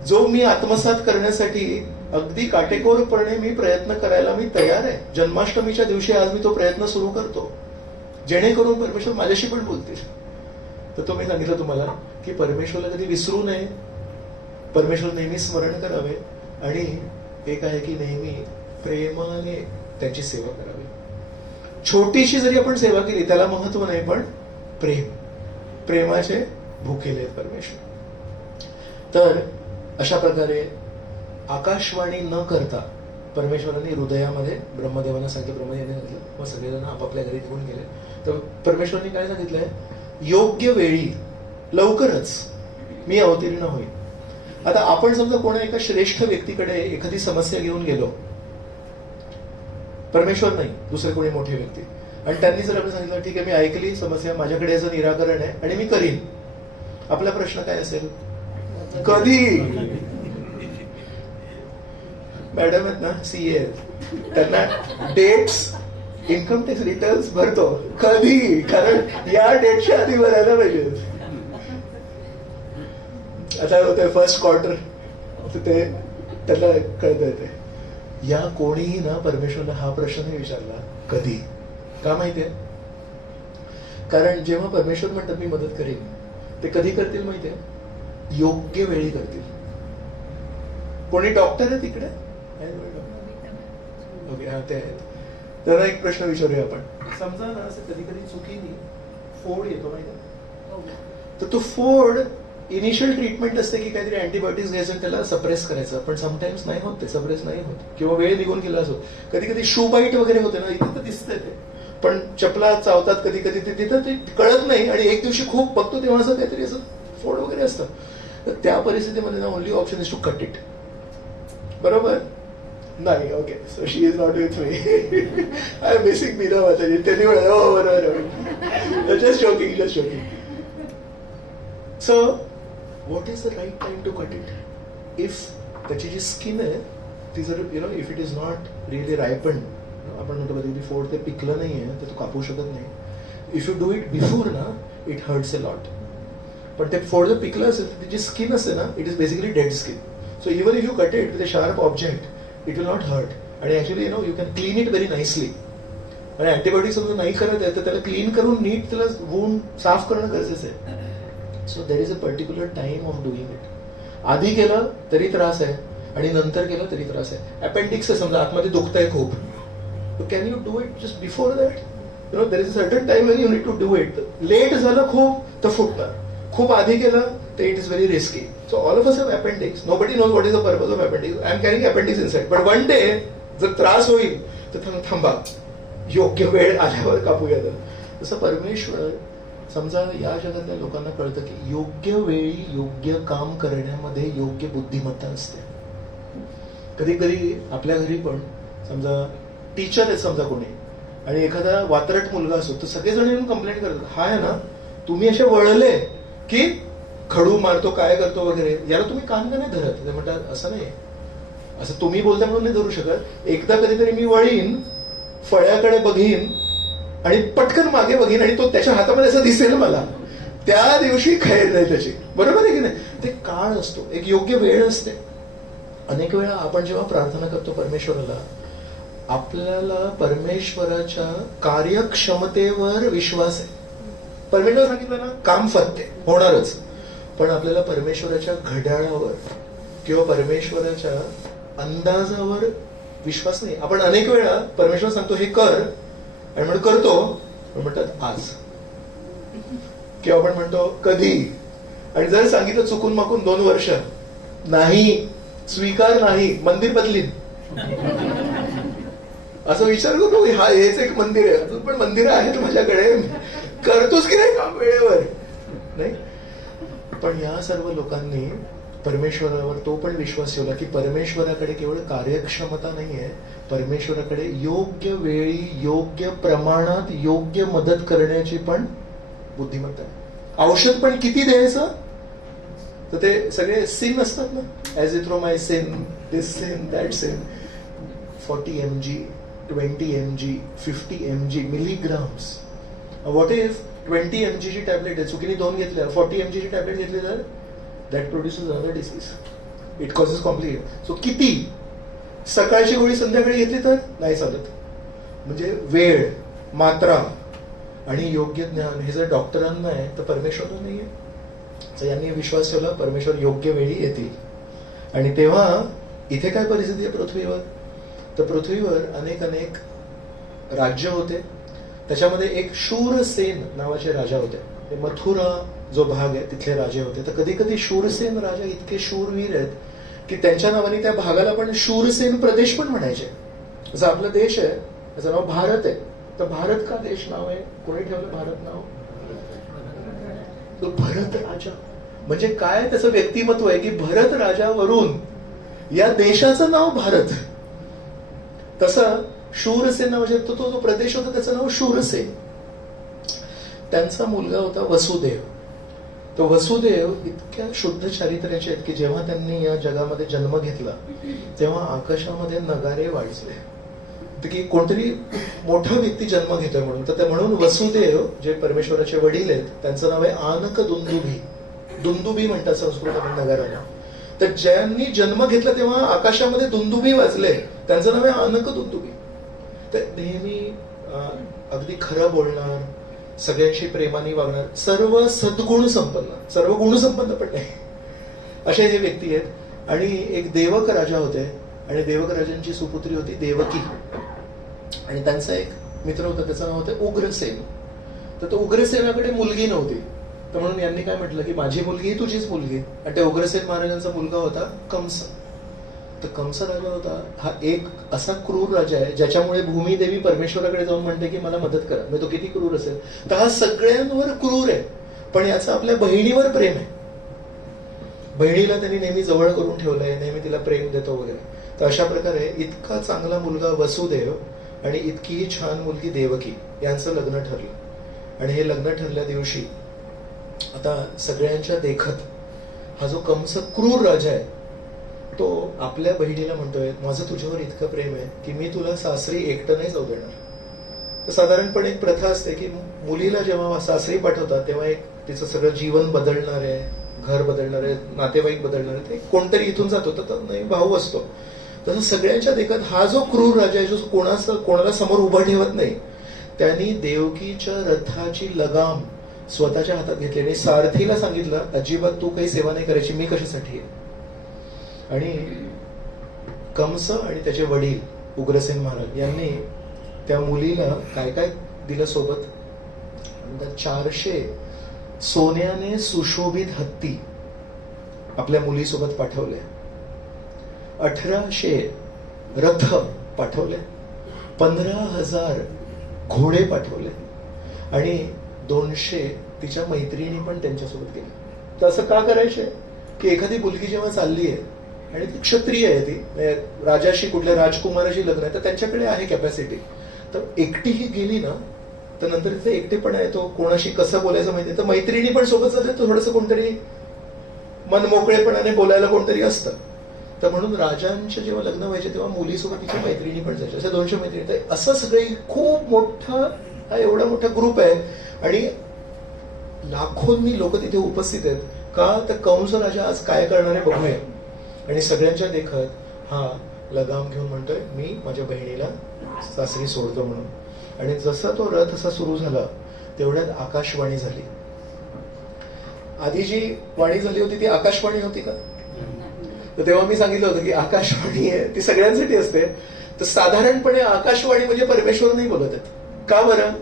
जो मी आत्मसात करण्यासाठी अगदी काटेकोरपणे मी प्रयत्न करायला मी तयार आहे. जन्माष्टमीच्या दिवशी आज मी तो प्रयत्न सुरू करतो, जेणेकरून परमेश्वर माझ्याशी पण बोलतील. तर तो मी सांगितलं तुम्हाला की परमेश्वरला कधी विसरू नये, परमेश्वर नेहमी स्मरण करावे, आणि एक आहे की नेहमी प्रेमाने त्याची सेवा करावी. छोटीशी जरी आपण सेवा केली त्याला महत्व नाही, पण प्रेमाचे भुकेले आहेत परमेश्वर. तर अशा प्रकारे आकाशवाणी न करता परमेश्वरांनी हृदयामध्ये ब्रह्मदेवांना सांगितलं, ब्रह्मदेवाने सांगितलं, मग सगळेजण आपापल्या घरी निघून गेले. तर परमेश्वरांनी काय सांगितलंय, योग्य वेळी लवकरच मी अवतीर्ण होईल. आता आपण समजा कोणा एका श्रेष्ठ व्यक्तीकडे एखादी समस्या घेऊन गेलो, परमेश्वर नाही दुसरे कोणी मोठे व्यक्ती, आणि त्यांनी जर आपण सांगितलं ठीक आहे मी ऐकली समस्या, माझ्याकडे याचं निराकरण आहे आणि मी करीन, आपला प्रश्न काय असेल, कधी. मॅडम आहेत ना सीए आहेत, त्यांना डेट्स इन्कम टॅक्स रिटर्न्स भरतो कधी, कारण या डेटच्या आधी भरायला पाहिजे. आता होतंय फर्स्ट क्वार्टर, ते त्याला कळत येते. या कोणीही ना परमेश्वरला हा प्रश्न नाही विचारला कधी. का माहितीये, कारण जेव्हा परमेश्वर म्हणतात मी मदत करेन, ते कधी करतील माहितीये, योग्य वेळी करतील. कोणी डॉक्टर आहे तिकडे, ओके हा ते आहेत. त्यांना एक प्रश्न विचारूया आपण. समजा ना असं कधी कधी चुकीने फोड येतो माहिती, तर तो फोड इनिशियल ट्रीटमेंट असते की काहीतरी अँटीबायोटिक्स घ्यायचं त्याला सप्रेस करायचं, पण समटाइम्स नाही होत, ते सप्रेस नाही होत, किंवा वेळ निघून गेला असो. कधी कधी शू बाईट वगैरे होते ना, इथे तर दिसतंय ते, पण चपला चावतात कधी कधी, ते तिथं ते कळत नाही, आणि एक दिवशी खूप बघतो तेव्हा असं काहीतरी असं फोड वगैरे असतं. तर त्या परिस्थितीमध्ये ना only option is to cut it. बरोबर नाही, okay, so she is not with me, I am missing Meera वाचारी. त्यांनी म्हणाल हो बरोबर, just joking, just joking. So what is the right time to cut it? If त्याची जी स्किन आहे ती जर if it is not really ripen, आपण म्हणतो कधी फोड ते पिकलं नाहीये तर तू कापू शकत नाही. If you do it before ना, इट हर्ट्स अ लॉट. पण ते फोड जर पिकलं असेल तर जी स्किन असते ना, it is basically dead skin. So even if you cut it with a sharp object, it will not hurt. आणि actually you can clean it very nicely. आणि अँटीबायोटिक समजा नाही करत आहे तर त्याला क्लीन करून नीट त्याला वूंड साफ करणं गरजेचं आहे. So there is a particular time of doing it. आधी केलं तरी त्रास आहे आणि नंतर केलं तरी त्रास आहे. अपेंडिक्स आहे समजा, आतमध्ये दुखतंय खूप, can you do it just before that? There is a certain time when you need to do it. Late झालं खूप तर फुटणार, खूप आधी केलं तर it is very risky. So all of us have appendix. Nobody knows what is the purpose of appendix. I am carrying appendix inside. But one day, जर त्रास होईल तर थांबा, योग्य वेळ आल्यावर कापूया. तसं परमेश्वर, समजा या जगातल्या लोकांना कळतं की योग्य वेळी योग्य काम करण्यामध्ये योग्य बुद्धिमत्ता असते. कधी कधी आपल्या घरी पण समजा टीचर आहे समजा कोणी, आणि एखादा वात्रट मुलगा असतो, तर सगळेजण येऊन कंप्लेंट करतात, हा आहे ना तुम्ही असे वळले की खडू मारतो, काय करतो वगैरे, याला तुम्ही कान का नाही धरत? ते म्हणतात असं नाही, असं तुम्ही बोलता म्हणून नाही धरू शकत. एकदा कधीतरी मी वळीन, फळ्याकडे बघीन आणि पटकन मागे बघीन आणि तो त्याच्या हातामध्ये असं दिसेल मला, त्या दिवशी खैर नाही त्याची. बरोबर आहे की नाही? ते काळ असतो, एक योग्य वेळ असते. अनेक वेळा आपण जेव्हा प्रार्थना करतो परमेश्वराला, आपल्याला परमेश्वराच्या कार्यक्षमतेवर विश्वास आहे. परमेश्वर सांगितलं ना, काम फत्ते होणारच. पण आपल्याला परमेश्वराच्या घड्याळावर किंवा परमेश्वराच्या अंदाजावर विश्वास नाही. आपण अनेक वेळा परमेश्वर सांगतो हे कर आणि म्हणून करतो, पण म्हणतात आज, किंवा आपण म्हणतो कधी, आणि जर सांगितलं चुकून माकून 2 वर्ष, नाही, स्वीकार नाही, मंदिर बदलीन. असं विचार करू, हा हेच एक मंदिर आहे, अजून पण मंदिर आहेत माझ्याकडे, करतोस की नाही काम वेळेवर, नाही. पण या सर्व लोकांनी परमेश्वरावर तो पण विश्वास ठेवला की परमेश्वराकडे केवळ कार्यक्षमता नाहीये, परमेश्वराकडे योग्य वेळी, योग्य प्रमाणात, योग्य मदत करण्याची पण बुद्धिमत्ता आहे. औषध पण किती द्यायचं, तर ते सगळे सिन असतात ना, ऍज इथ्रोमायसिन, दिस सिन, दॅट सिन, 40 mg, 20 mg, 50 mg, milligrams. What if 20 mg ची टॅबलेट आहे, चुकीने 2 घेतल्या, 40 mg ची टॅबलेट घेतली तर that produces another disease, it causes complicate. So किती, सकाळची गोळी संध्याकाळी घेतली तर नाही चालत. म्हणजे वेळ, मात्रा आणि योग्य ज्ञान हे जर डॉक्टरांना आहे तर परमेश्वरांना नाहीये. तर यांनी विश्वास ठेवला परमेश्वर योग्य वेळी येतील. आणि तेव्हा इथे काय परिस्थिती आहे पृथ्वीवर, तर पृथ्वीवर अनेक अनेक राज्य होते. त्याच्यामध्ये एक शूरसेन नावाचे राजा होते. ते मथुरा जो भाग आहे तिथले राजे होते. तर कधी कधी शूरसेन राजा इतके शूरवीर आहेत की त्यांच्या नावाने त्या भागाला पण शूरसेन प्रदेश पण म्हणायचे. जसं आपला देश आहे त्याचं नाव भारत आहे, तर भारत का देश नाव आहे, कोणी ठेवलं भारत नाव, तो भरत राजा. म्हणजे काय त्याचं व्यक्तिमत्व आहे की भरत राजावरून या देशाचं नाव भारत. तसं शूरसेन नावाचे तो जो प्रदेश होता त्याचं नाव शूरसेन. त्यांचा मुलगा होता वसुदेव. तो वसुदेव इतक्या शुद्ध चारित्र्याचे आहेत की जेव्हा त्यांनी या जगामध्ये जन्म घेतला तेव्हा आकाशामध्ये नगारे वाजले की कोणतरी मोठा व्यक्ती जन्म घेतोय म्हणून. तर म्हणून वसुदेव जे परमेश्वराचे वडील आहेत त्यांचं नाव आहे आनक दुंदुभी. दुंदुभी म्हणतात संस्कृतात नगाराला. तर ज्यांनी जन्म घेतला तेव्हा आकाशामध्ये दुंदुभी वाजले, त्यांचं नाव आहे आनक दुंदुभी. तर नेहमी अगदी खरं बोलणार, सगळ्यांशी प्रेमाने वागणार, सर्व सद्गुण संपन्न, सर्व गुण संपन्न पण नाही, असे हे व्यक्ती आहेत. आणि एक देवक राजा होते आणि देवक राजांची सुपुत्री होती देवकी. आणि त्यांचा एक मित्र होता त्याचं नाव होतं उग्रसेन. तर तो उग्रसेनाकडे मुलगी नव्हती, तर म्हणून यांनी काय म्हटलं की माझी मुलगी ही तुझीच मुलगी. आणि त्या उग्रसेन महाराजांचा मुलगा होता कंस. तर कंस राजा होता हा एक असा क्रूर राजा आहे ज्याच्यामुळे भूमिदेवी परमेश्वराकडे जाऊन म्हणते की मला मदत करा. म्हणजे तो किती क्रूर असेल, तर हा सगळ्यांवर क्रूर आहे, पण याचं आपल्या बहिणीवर प्रेम आहे. बहिणीला त्यांनी नेहमी जवळ करून ठेवलंय, नेहमी तिला प्रेम देतो वगैरे. तर अशा प्रकारे इतका चांगला मुलगा वसुदेव आणि इतकी छान मुलगी देवकी यांचं लग्न ठरलं. आणि हे लग्न ठरल्या दिवशी आता सगळ्यांच्या देखत हा जो कंस क्रूर राजा आहे तो आपल्या बहिणीला म्हणतोय माझं तुझ्यावर इतकं प्रेम आहे की मी तुला सासरी एकटं नाही जाऊ देणार. तर साधारणपणे एक प्रथा असते की मुलीला जेव्हा सासरी पाठवतात तेव्हा एक तिचं सगळं जीवन बदलणार आहे, घर बदलणार आहे, नातेवाईक बदलणार आहे, ते कोणतरी इथून जात होतं तर नाही भाऊ असतो. तसं सगळ्यांच्या देखत हा जो क्रूर राजा आहे जो कोणाला समोर उभा ठेवत नाही, त्यांनी देवकीच्या रथाची लगाम स्वतःच्या हातात घेतली आणि सारथीला सांगितलं अजिबात तू काही सेवा नाही करायची, मी कशासाठी आहे. आणि कंस आणि त्याचे वडील उग्रसेन महाराज यांनी त्या मुलीला काय काय दिलं सोबत, 400 सोन्याने सुशोभित हत्ती आपल्या मुलीसोबत पाठवले, 1800 रथ पाठवले, 15,000 घोडे पाठवले आणि 200 तिच्या मैत्रिणी पण त्यांच्यासोबत गेल्या. तर असं का करायचे की एखादी मुलगी जेव्हा चालली आहे आणि ती क्षत्रिय आहे, ती राजाशी कुठल्या राजकुमाराशी लग्न आहे तर त्यांच्याकडे आहे कॅपॅसिटी, तर एकटीही गेली ना तर नंतर तिथे एकटेपणा येतो, कोणाशी कसं बोलायचं माहिती. तर मैत्रिणी पण सोबत जाते तर थोडंसं कोणतरी मन मोकळेपणाने बोलायला कोणतरी असतं. तर म्हणून राजांचे जेव्हा लग्न व्हायचे तेव्हा मुलीसोबत तिच्या मैत्रिणी पण जायच्या, अशा 200 मैत्रिणी. तर असं सगळे खूप मोठा, हा एवढा मोठा ग्रुप आहे आणि लाखोंनी लोक तिथे उपस्थित आहेत. का तर कंस राजा आज काय करणार आहे बघूया. आणि सगळ्यांच्या देखत हा लगाम घेऊन म्हणतोय मी माझ्या बहिणीला सासरी सोडतो म्हणून. आणि जसा तो रथ असा सुरू झाला तेवढ्यात आकाशवाणी झाली. आधी जी वाणी झाली होती ती आकाशवाणी होती का? तर तेव्हा मी सांगितलं होतं की आकाशवाणी आहे ती सगळ्यांसाठी असते. तर साधारणपणे आकाशवाणी म्हणजे परमेश्वर नाही बोलत आहेत. का बरं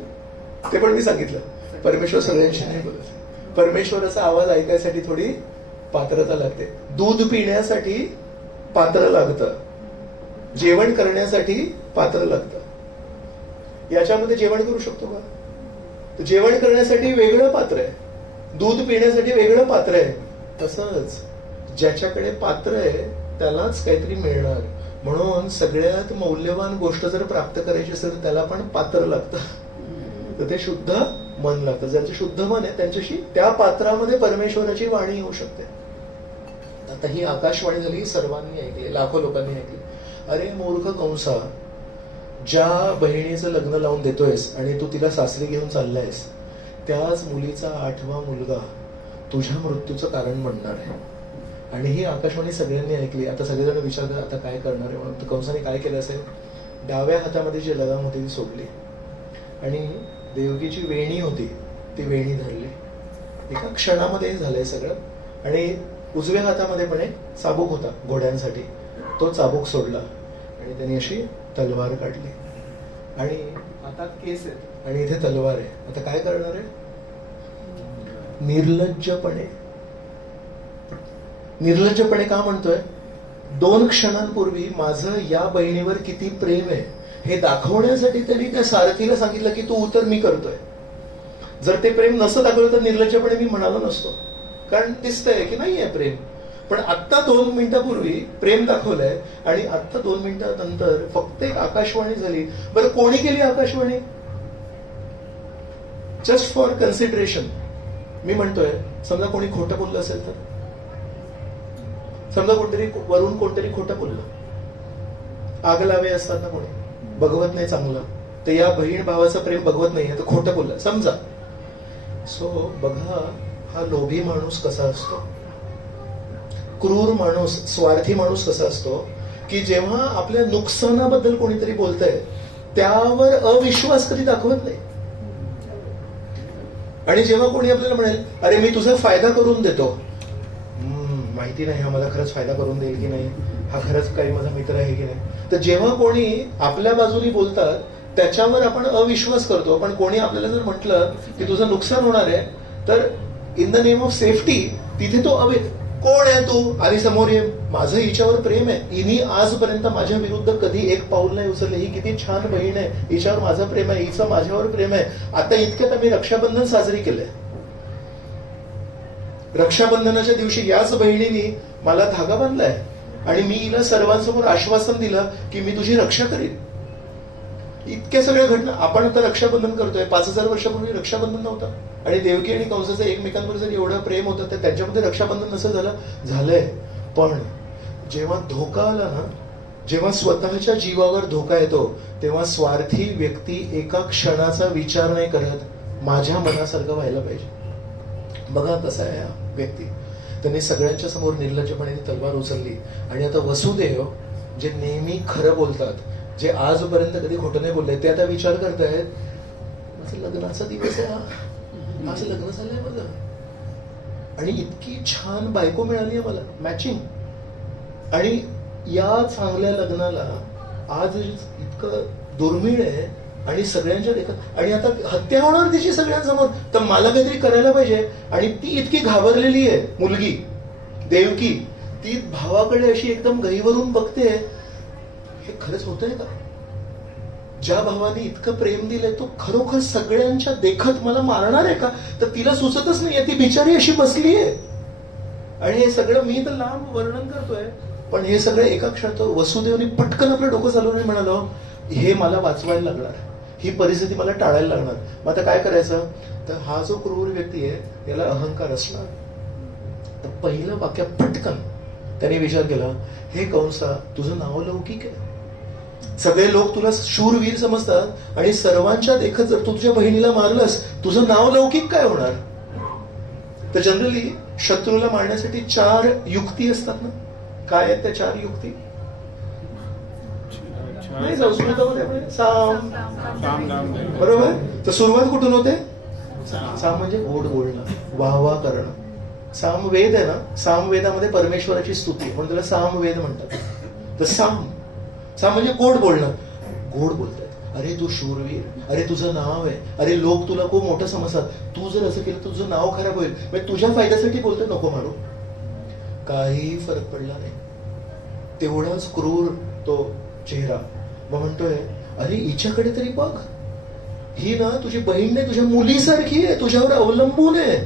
ते पण मी सांगितलं. परमेश्वर सगळ्यांशी नाही बोलत. परमेश्वराचा आवाज ऐकायसाठी थोडी पात्रता लागते. दूध पिण्यासाठी पात्र लागतं, जेवण करण्यासाठी पात्र लागतं. याच्यामध्ये जेवण करू शकतो का? तर जेवण करण्यासाठी वेगळं पात्र आहे, दूध पिण्यासाठी वेगळं पात्र आहे. तसंच ज्याच्याकडे पात्र आहे त्यालाच काहीतरी मिळणार. म्हणून सगळ्यात मौल्यवान गोष्ट जर प्राप्त करायची असेल तर त्याला पण पात्र लागतं. तर ते शुद्ध मन लागतं. ज्यांचं शुद्ध मन आहे त्यांच्याशी त्या पात्रामध्ये परमेश्वराची वाणी येऊ शकते. आता ही आकाशवाणी झाली, सर्वांनी ऐकली, लाखो लोकांनी ऐकली. अरे मूर्ख कंसा, ज्या बहिणीचं लग्न लावून देतोयस आणि तू तिला सासरी घेऊन चाललायस त्याच मुलीचा 8वा मुलगा तुझ्या मृत्यूचं कारण बनणार आहे. आणि ही आकाशवाणी सगळ्यांनी ऐकली. आता सगळेजण विचारतात आता काय करणार आहे म्हणून. कंसाने काय केलं असेल, डाव्या हातामध्ये जी लगाम होती ती सोडली आणि देवकीची वेणी होती ती वेणी धरली. एका क्षणामध्ये झालंय सगळं. आणि उजव्या हातामध्ये पण एक चाबूक होता घोड्यांसाठी, तो चाबूक सोडला आणि त्यांनी अशी तलवार काढली. आणि आता केस आहेत आणि इथे तलवार आहे. आता काय करणार आहे? निर्लज्जपणे. निर्लज्जपणे का म्हणतोय? 2 क्षणांपूर्वी माझं या बहिणीवर किती प्रेम आहे हे दाखवण्यासाठी त्यांनी त्या सारथीला सांगितलं की तू उतर, मी करतोय. जर ते प्रेम नसतं दाखवलं तर निर्लज्जपणे मी म्हणालो नसतो, कारण दिसतंय की नाहीये प्रेम. पण आत्ता 2 मिनिटापूर्वी प्रेम दाखवलंय आणि आत्ता 2 मिनिटानंतर फक्त एक आकाशवाणी झाली. बरं कोणी केली आकाशवाणी? जस्ट फॉर कन्सिडरेशन मी म्हणतोय, समजा कोणी खोटं बोललं असेल तर, समजा कोणतरी वरून कोणतरी खोटं बोललं, आग लावे असतात ना कोणी, बघवत नाही चांगलं, तर या बहीण भावाचं प्रेम बघवत नाहीये तर खोटं बोललं समजा. सो बघा हा लोभी माणूस कसा असतो, क्रूर माणूस, स्वार्थी माणूस कसा असतो की जेव्हा आपल्या नुकसानाबद्दल कोणीतरी बोलतंय त्यावर अविश्वास कधी दाखवत नाही. आणि जेव्हा कोणी आपल्याला म्हणेल अरे मी तुझा फायदा करून देतो, माहिती नाही हा मला खरंच फायदा करून देईल की नाही, हा खरंच काही माझा मित्र आहे की नाही. तर जेव्हा कोणी आपल्या बाजूने बोलतात त्याच्यावर आपण अविश्वास करतो. पण कोणी आपल्याला जर म्हटलं की तुझं नुकसान होणार आहे तर in the name of safety तिथे तो कोण आहे तू, आणि समोर ये, माझं हिच्यावर प्रेम आहे, हिनी आजपर्यंत माझ्या विरुद्ध कधी एक पाऊल नाही उचललं, ही किती छान बहीण आहे, हिच्यावर माझं प्रेम आहे, हिचं माझ्यावर प्रेम आहे. आता इतक्यात आम्ही रक्षाबंधन साजरी केलंय. रक्षाबंधनाच्या दिवशी याच बहिणीने मला धागा बांधलाय आणि मी हिला सर्वांसमोर आश्वासन दिलं की मी तुझी रक्षा करीन. इतक्या सगळ्या घटना आपण आता रक्षाबंधन करतोय. 5000 वर्षापूर्वी रक्षाबंधन नव्हतं. आणि देवकी आणि कंसाचं एकमेकांवर जर एवढं प्रेम होतं तर त्यांच्यामध्ये रक्षाबंधन नसं झालंय. पण जेव्हा धोका आला ना, जेव्हा स्वतःच्या जीवावर धोका येतो तेव्हा स्वार्थी व्यक्ती एका क्षणाचा विचार नाही करत माझ्या मनासारखं व्हायला पाहिजे. बघा कसा आहे हा व्यक्ती. त्यांनी सगळ्यांच्या समोर निर्लज्जपणे तलवार उचलली. आणि आता वसुदेव जे नेहमी खरं बोलतात, जे आजपर्यंत कधी खोटं नाही बोलले, ते आता विचार करतायत माझं लग्नाचा दिवस आहे, आज लग्न झालंय माझं आणि इतकी छान बायको मिळाली आहे मला मॅचिंग. आणि या चांगल्या लग्नाला आज इतकं दुर्मिळ आहे आणि सगळ्यांच्या देखत, आणि आता हत्या होणार तिची सगळ्यांसमोर, तर मला काहीतरी करायला पाहिजे. आणि ती इतकी घाबरलेली आहे मुलगी देवकी, ती भावाकडे अशी एकदम गहीवरून बघते, हे खरंच होतंय का? ज्या भावाने इतकं प्रेम दिलंय तो खरोखर सगळ्यांच्या देखत मला मारणार आहे का? तर तिला सुचतच नाहीये, ती बिचारी अशी बसलीये. आणि हे सगळं मी तर लांब वर्णन करतोय, पण हे सगळं एका क्षणात वसुदेवने पटकन आपलं डोकं चालवून आणि म्हणालो हे मला वाचवायला लागणार, ही परिस्थिती मला टाळायला लागणार. मग आता काय करायचं? तर हा जो क्रूर व्यक्ती आहे त्याला अहंकार असणार. तर पहिलं वाक्य पटकन त्याने विचार केला, हे कंसा, तुझं नाव लौकिक आहे, सगळे लोक तुला शूरवीर समजतात आणि सर्वांच्या देखत जर तू तुझ्या बहिणीला मारलंस, तुझं नाव लौकिक काय होणार? तर जनरली शत्रूला मारण्यासाठी 4 युक्ती असतात ना. काय आहेत त्या 4 युक्ती? नाही, संस्कृतामध्ये साम, बरोबर. तर सुरुवात कुठून होते? साम म्हणजे गोड बोलणं, वाहवा करणं. सामवेद आहे ना, सामवेदामध्ये परमेश्वराची स्तुती, म्हणून त्याला सामवेद म्हणतात. तर साम म्हणजे गोड बोलणं. गोड बोलतात, अरे तू शूरवीर, अरे तुझं नाव आहे, अरे लोक तुला खूप मोठं समजतात, तू जर असं केलं तर तुझं नाव खराब होईल, म्हणजे तुझ्या फायद्यासाठी बोलतोय, नको मारू. काही फरक पडला नाही. तेवढाच क्रूर तो चेहरा. मग म्हणतोय, अरे हिच्याकडे तरी बघ, ही ना तुझी बहीण नाही, तुझ्या मुलीसारखी आहे, तुझ्यावर अवलंबून आहे,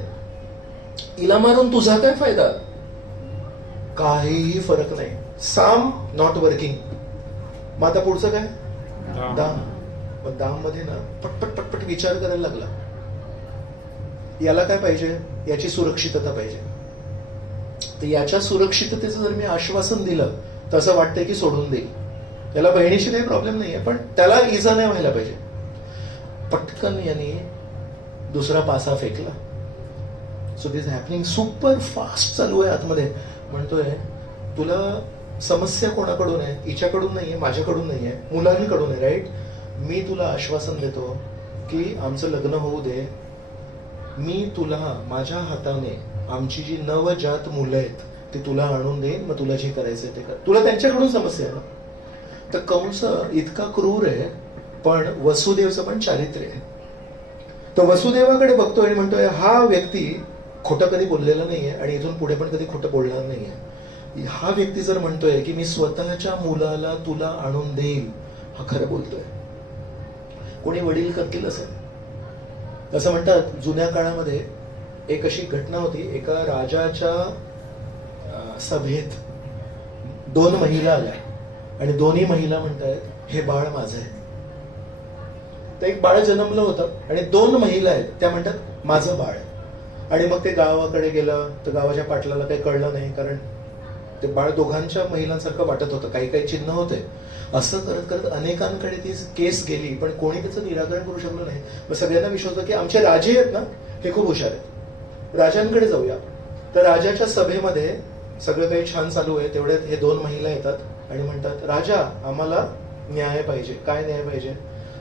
हिला मारून तुझा काय फायदा? काहीही फरक नाही. साम नॉट वर्किंग. मग आता पुढचं काय? दाम. मग दाम मध्ये ना पटपट पटपट विचार करायला लागला, याला काय पाहिजे? याची सुरक्षितता पाहिजे. तर याच्या सुरक्षिततेचं जर मी आश्वासन दिलं तर असं वाटतंय की सोडून देईल. त्याला बहिणीशी काही प्रॉब्लेम नाहीये, पण त्याला इजा नाही व्हायला पाहिजे. पटकन यांनी दुसरा पासा फेकला. So this happening super fast चालू आहे आतमध्ये. म्हणतोय, तुला समस्या कोणाकडून आहे? हिच्याकडून नाहीये, माझ्याकडून नाहीये, मुलांकडून आहे, राईट? मी तुला आश्वासन देतो की आमचं लग्न होऊ दे, मी तुला माझ्या हाताने आमची जी नवजात मुलं आहेत ती तुला आणून देईन, मग तुला जे करायचंय ते कर. तुला त्यांच्याकडून समस्या आहे ना. तर कंस इतका क्रूर आहे, पण वसुदेवचं पण चारित्र्य आहे. तर वसुदेवाकडे बघतोय आणि म्हणतोय, हा व्यक्ती खोटं कधी बोललेला नाहीये आणि इथून पुढे पण कधी खोटं बोलणार नाहीये. हा व्यक्ती जर म्हणतोय की मी स्वतःच्या मुलाला तुला आणून देईल, हा खरं बोलतोय. कोणी वडील करतील असं. असं म्हणतात, जुन्या काळामध्ये एक अशी घटना होती. एका राजाच्या सभेत 2 महिला आल्या आणि दोन्ही महिला म्हणतायत, हे बाळ माझं आहे. तर एक बाळ जन्मलं होतं आणि 2 महिला आहेत, त्या म्हणतात माझं बाळ. आणि मग ते गावाकडे गेलं तर गावाच्या पाटलाला काही कळलं नाही, कारण ते बाळ दोघांच्या महिलांसारखं वाटत होतं, काही काही चिन्ह होते. असं करत करत अनेकांकडे ती केस गेली, पण कोणी त्याचं निराकरण करू शकलं नाही. मग सगळ्यांना विश्वास होता की आमचे राजे आहेत ना, हे खूप हुशार आहेत, राजांकडे जाऊया. तर राजाच्या सभेमध्ये सगळं काही छान चालू आहे, तेवढ्यात हे 2 महिला येतात आणि म्हणतात, राजा, आम्हाला न्याय पाहिजे. काय न्याय पाहिजे?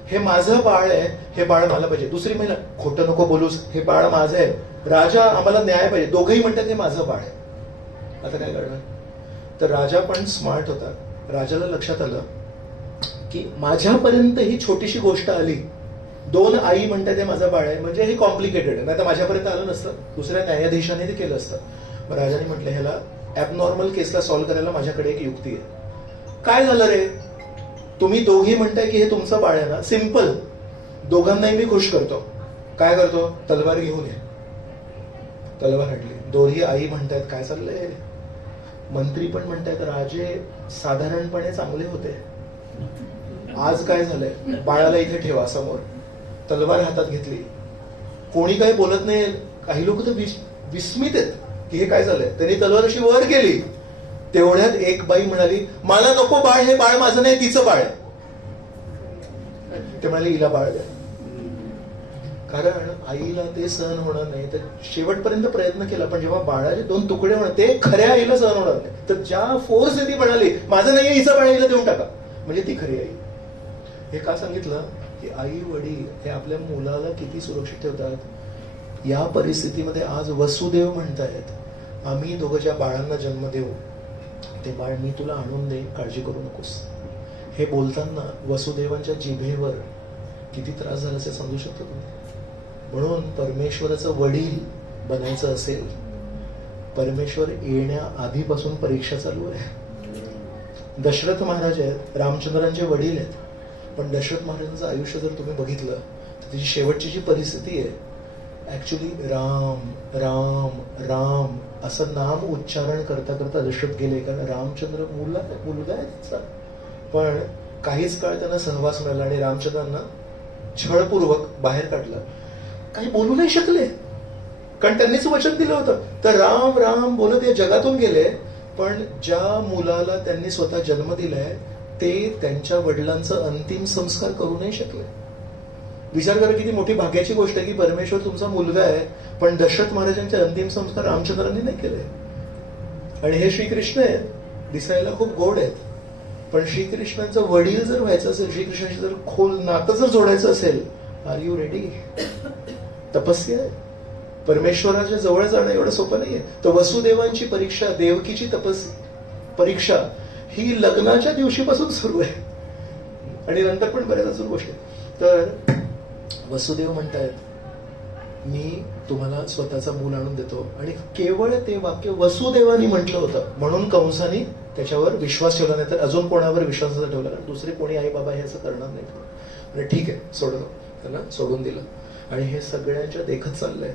हे माझं बाळ आहे, हे बाळ मला पाहिजे. दुसरी महिला, खोटं नको बोलूस, हे बाळ माझं आहे. राजा, आम्हाला न्याय पाहिजे. दोघंही म्हणतात हे माझं बाळ आहे. आता काय करणार? तर राजा पण स्मार्ट होता. राजाला लक्षात आलं की माझ्यापर्यंत ही छोटीशी गोष्ट आली, 2 आई म्हणतात हे माझं बाळ आहे, म्हणजे हे कॉम्प्लिकेटेड आहे, नाही तर माझ्यापर्यंत आलं नसतं, दुसऱ्या न्यायाधीशाने ते केलं असतं. मग राजाने म्हटलं, ह्याला ॲबनॉर्मल केसला सॉल्व्ह करायला माझ्याकडे एक युक्ती आहे. काय झालं रे? तुम्ही दोघी म्हणताय की हे तुमचं बाळ आहे ना, सिंपल, दोघांनाही मी खुश करतो. काय करतो? तलवार घेऊन ये. तलवार हटली. दोन्ही आई म्हणतायत, काय चाललंय? मंत्री पण म्हणतायत, राजे साधारणपणे चांगले होते, आज काय झालंय? बाळाला इथे ठेवा समोर. तलवार हातात घेतली. कोणी काही बोलत नाही. काही लोक तर विस्मित आहेत की हे काय झालंय. त्यांनी तलवार अशी वर केली. तेवढ्यात एक बाई म्हणाली, मला नको बाळ, हे बाळ माझं नाही, तिचं बाळ आहे. ते म्हणाले, हिला बाळ द्या. कारण आईला ते सहन होणार नाही, तर शेवटपर्यंत प्रयत्न केला, पण जेव्हा बाळाचे 2 तुकडे होणार, ते खऱ्या आईला सहन होणार नाही. तर ज्या फोर्स ती म्हणाली, माझं नाहीये, हिचं बाळ, हिला देऊन टाका, म्हणजे ती खरी आई. हे का सांगितलं? की आई वडील हे आपल्या मुलाला किती सुरक्षित ठेवतात. या परिस्थितीमध्ये आज वसुदेव म्हणतायत, आम्ही दोघं ज्या बाळांना जन्म देऊ, ते बाळ मी तुला आणून देईन, काळजी करू नकोस. हे बोलताना वसुदेवांच्या जिभेवर किती त्रास झाला असे समजू शकतो तुम्ही. म्हणून परमेश्वराचं वडील बनायचं असेल, परमेश्वर येण्या आधीपासून परीक्षा चालू आहे. दशरथ महाराज आहेत, रामचंद्रांचे वडील आहेत, पण दशरथ महाराजांचं आयुष्य जर तुम्ही बघितलं तर त्याची शेवटची जी परिस्थिती आहे, ऍक्च्युली राम राम राम असं नाम उच्चारण करता करता दशरथ गेले. कारण रामचंद्र मुलगा आहे त्याचा, पण काहीच काळ त्यांना सहवास मिळाला आणि रामचंद्रांना छळपूर्वक बाहेर काढलं. काही बोलू नाही शकले, कारण त्यांनीच वचन दिलं होतं. तर राम राम बोलत या जगातून गेले. पण ज्या मुलाला त्यांनी स्वतः जन्म दिलाय ते त्यांच्या वडिलांचं अंतिम संस्कार करू नाही शकले. विचार करा किती मोठी भाग्याची गोष्ट आहे की परमेश्वर तुमचा मुलगा आहे, पण दशरथ महाराजांचे अंतिम संस्कार रामचंद्रांनी नाही केले. आणि हे श्रीकृष्ण आहेत, दिसायला खूप गोड आहेत, पण श्रीकृष्णांचं वडील जर व्हायचं असेल, श्रीकृष्णाशी जर खोल नातं जर जोडायचं असेल, आर यू रेडी? तपस्या आहे. परमेश्वराच्या जवळ जाणं एवढं सोपं नाहीये. तर वसुदेवांची परीक्षा, देवकीची परीक्षा ही लग्नाच्या दिवशीपासून सुरू आहे आणि नंतर पण बऱ्याच अजून गोष्टी. तर वसुदेव म्हणतायत मी तुम्हाला स्वतःचा मूल आणून देतो, आणि केवळ ते वाक्य वसुदेवानी म्हटलं होतं म्हणून कंसाने त्याच्यावर विश्वास ठेवला, नाही तर अजून कोणावर विश्वास ठेवला, कारण दुसरे कोणी आई बाबा हे असं करणार नाही. आणि ठीक आहे सोडलं, त्यांना सोडून दिलं आणि हे सगळ्यांच्या देखत चाललंय.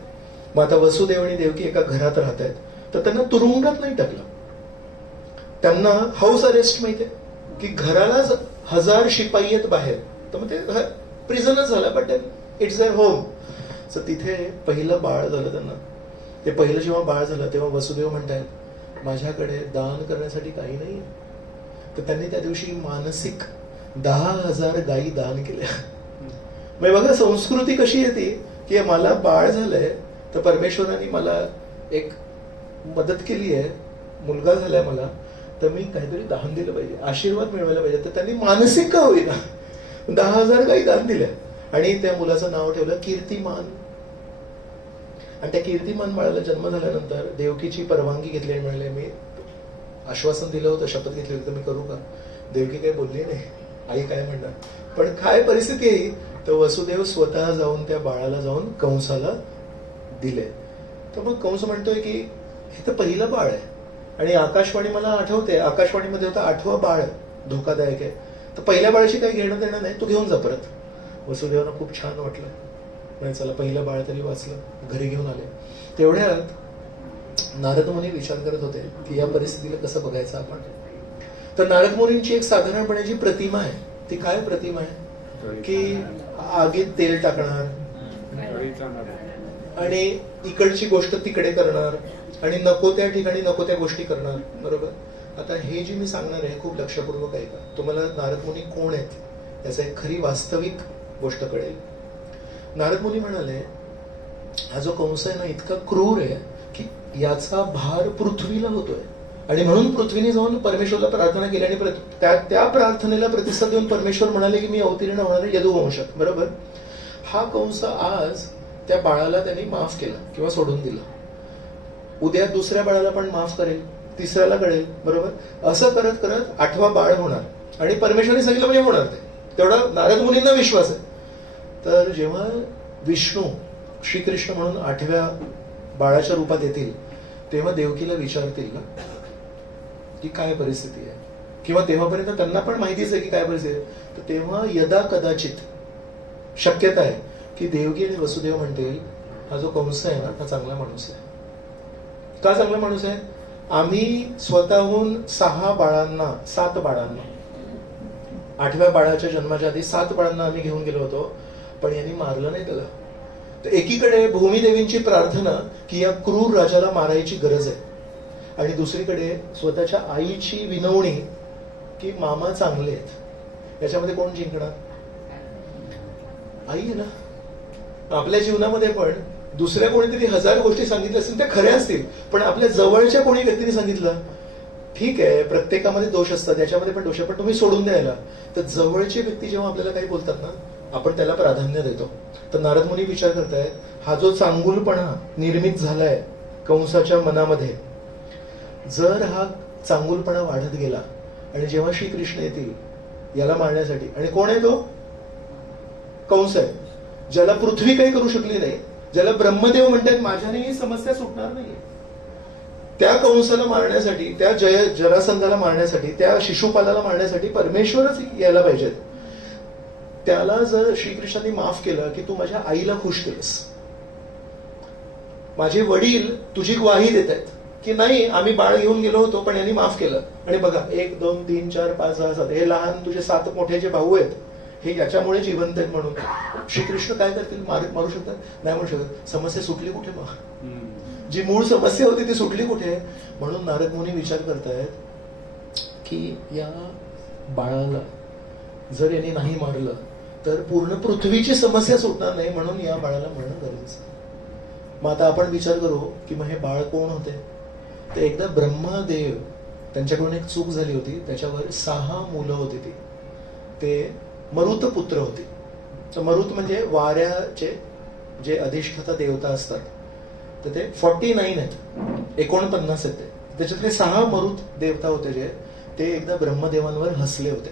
मग आता वसुदेव आणि देवकी एका घरात राहत आहेत, तर त्यांना तुरुंगात नाही टाकलं, त्यांना हाऊस अरेस्ट माहितीये की घरालाच 1000 शिपाई आहेत बाहेर, तर मग ते प्रिझनच झालं, but it's their home. So तिथे पहिलं बाळ झालं त्यांना. ते पहिलं जेव्हा बाळ झालं तेव्हा वसुदेव म्हणतायत माझ्याकडे दान करण्यासाठी काही नाही. तर त्यांनी त्या दिवशी मानसिक 10,000 गायी दान केल्या. म्हणजे बघा संस्कृती कशी येते की मला बाळ झालंय तर परमेश्वराने मला एक मदत केली आहे, मुलगा झालाय मला, तर मी काहीतरी दान दिलं पाहिजे, आशीर्वाद मिळवायला पाहिजे. तर त्यांनी मानसिक का होईना 10,000 गायी दान दिल्या आणि त्या मुलाचं नाव ठेवलं कीर्तिमान. आणि त्या कीर्तिमान बाळाला जन्म झाल्यानंतर देवकीची परवानगी घेतली आणि म्हणले मी आश्वासन दिलं होतं, शपथ घेतली होती, तर मी करू का? देवकी काही बोलली नाही, आई काय म्हणणार. पण काय परिस्थिती आहे, तर वसुदेव स्वतः जाऊन त्या बाळाला जाऊन कंसाला दिले. तर मग कंस म्हणतोय की हे तर पहिलं बाळ आहे आणि आकाशवाणी मला आठवते, आकाशवाणीमध्ये होता 8वं बाळ धोकादायक आहे, तर पहिल्या बाळाशी काही घेणं देणं नाही, तू घेऊन जा परत. वसुदेवांना खूप छान वाटलं, म्हणजे चला पहिलं बाळ तरी वाचलं, घरी घेऊन आले. तेवढ्यात नारद मुनी विचार करत होते की या परिस्थितीला कसं बघायचं आपण. तर नारद मुनींची एक साधारणपणे जी प्रतिमा आहे ती काय प्रतिमा आहे की आगीत तेल टाकणार आणि इकडची गोष्ट तिकडे करणार आणि नको त्या ठिकाणी नको त्या गोष्टी करणार, बरोबर. आता हे जे मी सांगणार आहे खूप लक्षपूर्वक आहे का, तुम्हाला नारद मुनी कोण आहेत याचा एक खरी वास्तविक गोष्ट कळेल. नारद मुनी म्हणाले हा जो कंस आहे ना इतका क्रूर आहे की याचा भार पृथ्वीला होतोय, आणि म्हणून पृथ्वीने जाऊन परमेश्वरला प्रार्थना केली आणि त्या प्रार्थनेला प्रतिसाद देऊन परमेश्वर म्हणाले की मी अवतीर्ण होणार आहे यदुवंशात, बरोबर. हा कंस आज त्या बाळाला त्यांनी माफ केला किंवा सोडून दिला, उद्या दुसऱ्या बाळाला पण माफ करेल, तिसऱ्याला कळेल, बरोबर. असं करत करत 8वं बाळ होणार आणि परमेश्वराने सांगितलं म्हणजे होणार ते, तेवढा नारद मुनींना विश्वास आहे. तर जेव्हा विष्णू श्रीकृष्ण म्हणून 8व्या बाळाच्या रूपात येतील तेव्हा देवकीला विचारतील ना की काय परिस्थिती आहे, किंवा तेव्हापर्यंत त्यांना पण माहितीच आहे की काय परिस्थिती आहे. तर तेव्हा यदा कदाचित शक्यता आहे की देवकी आणि वसुदेव म्हणतील हा जो कंस आहे ना हा चांगला माणूस आहे. का चांगला माणूस आहे? आम्ही स्वतःहून 7 बाळांना 8व्या बाळाच्या जन्माच्या आधी 7 बाळांना आम्ही घेऊन गेलो होतो, पण यांनी मारलं नाही त्याला. तर एकीकडे भूमिदेवींची प्रार्थना की या क्रूर राजाला मारायची गरज आहे, आणि दुसरीकडे स्वतःच्या आईची विनवणी की मामा चांगले आहेत. याच्यामध्ये कोण जिंकणार? आई आहे ना. आपल्या जीवनामध्ये पण दुसऱ्या कोणीतरी 1000 गोष्टी सांगितल्या असतील त्या खऱ्या असतील, पण आपल्या जवळच्या कोणी व्यक्तीने सांगितलं ठीक आहे प्रत्येकामध्ये दोष असतात, याच्यामध्ये पण दोष आहे, पण तुम्ही सोडून द्यायला. तर जवळचे व्यक्ती जेव्हा आपल्याला काही बोलतात ना आपण त्याला प्राधान्य देतो. तर नारद मुनी विचार करतायत हा जो चांगुलपणा निर्मित झालाय कंसाच्या मनामध्ये, जर हा चांगुलपणा वाढत गेला आणि जेव्हा श्रीकृष्ण येतील याला मारण्यासाठी, आणि कोण आहे तो? कंस आहे, ज्याला पृथ्वी काही करू शकली नाही, ज्याला ब्रह्मदेव म्हणतात माझ्याने ही समस्या सुटणार नाही. त्या कंसाला मारण्यासाठी, त्या जरासंधाला मारण्यासाठी, त्या शिशुपालाला मारण्यासाठी परमेश्वरच यायला पाहिजेत. त्याला जर श्रीकृष्णांनी माफ केलं की तू माझ्या आईला खुश केलंस, माझे वडील तुझी ग्वाही देत आहेत की नाही आम्ही बाळ घेऊन गेलो होतो पण यांनी माफ केलं, आणि बघा 1 2 3 4 5 6 7 हे लहान तुझे 7 मोठे जे भाऊ आहेत हे याच्यामुळे जिवंत आहेत म्हणून श्रीकृष्ण काय करतील? मारू शकतात? नाही म्हणू शकत. समस्या सुटली कुठे मग? जी मूळ समस्या होती ती सुटली कुठे? म्हणून नारद मुनी विचार करतायत की या बाळाला जर याने नाही मारलं तर पूर्ण पृथ्वीची समस्या सुटणार नाही, म्हणून या बाळाला मरणं गरजेचं. मग आता आपण विचार करू की मग हे बाळ कोण होते? तर एकदा ब्रह्मदेव त्यांच्याकडून एक चूक झाली होती, त्याच्यावर 6 मुलं होती. ते मरुत पुत्र होते. तर मरुत म्हणजे वाऱ्याचे जे अधिष्ठाता देवता असतात, तर ते 49 आहेत, 49 आहेत. त्याच्यातले 6 मरुत देवता होते जे ते एकदा ब्रह्मदेवांवर हसले होते.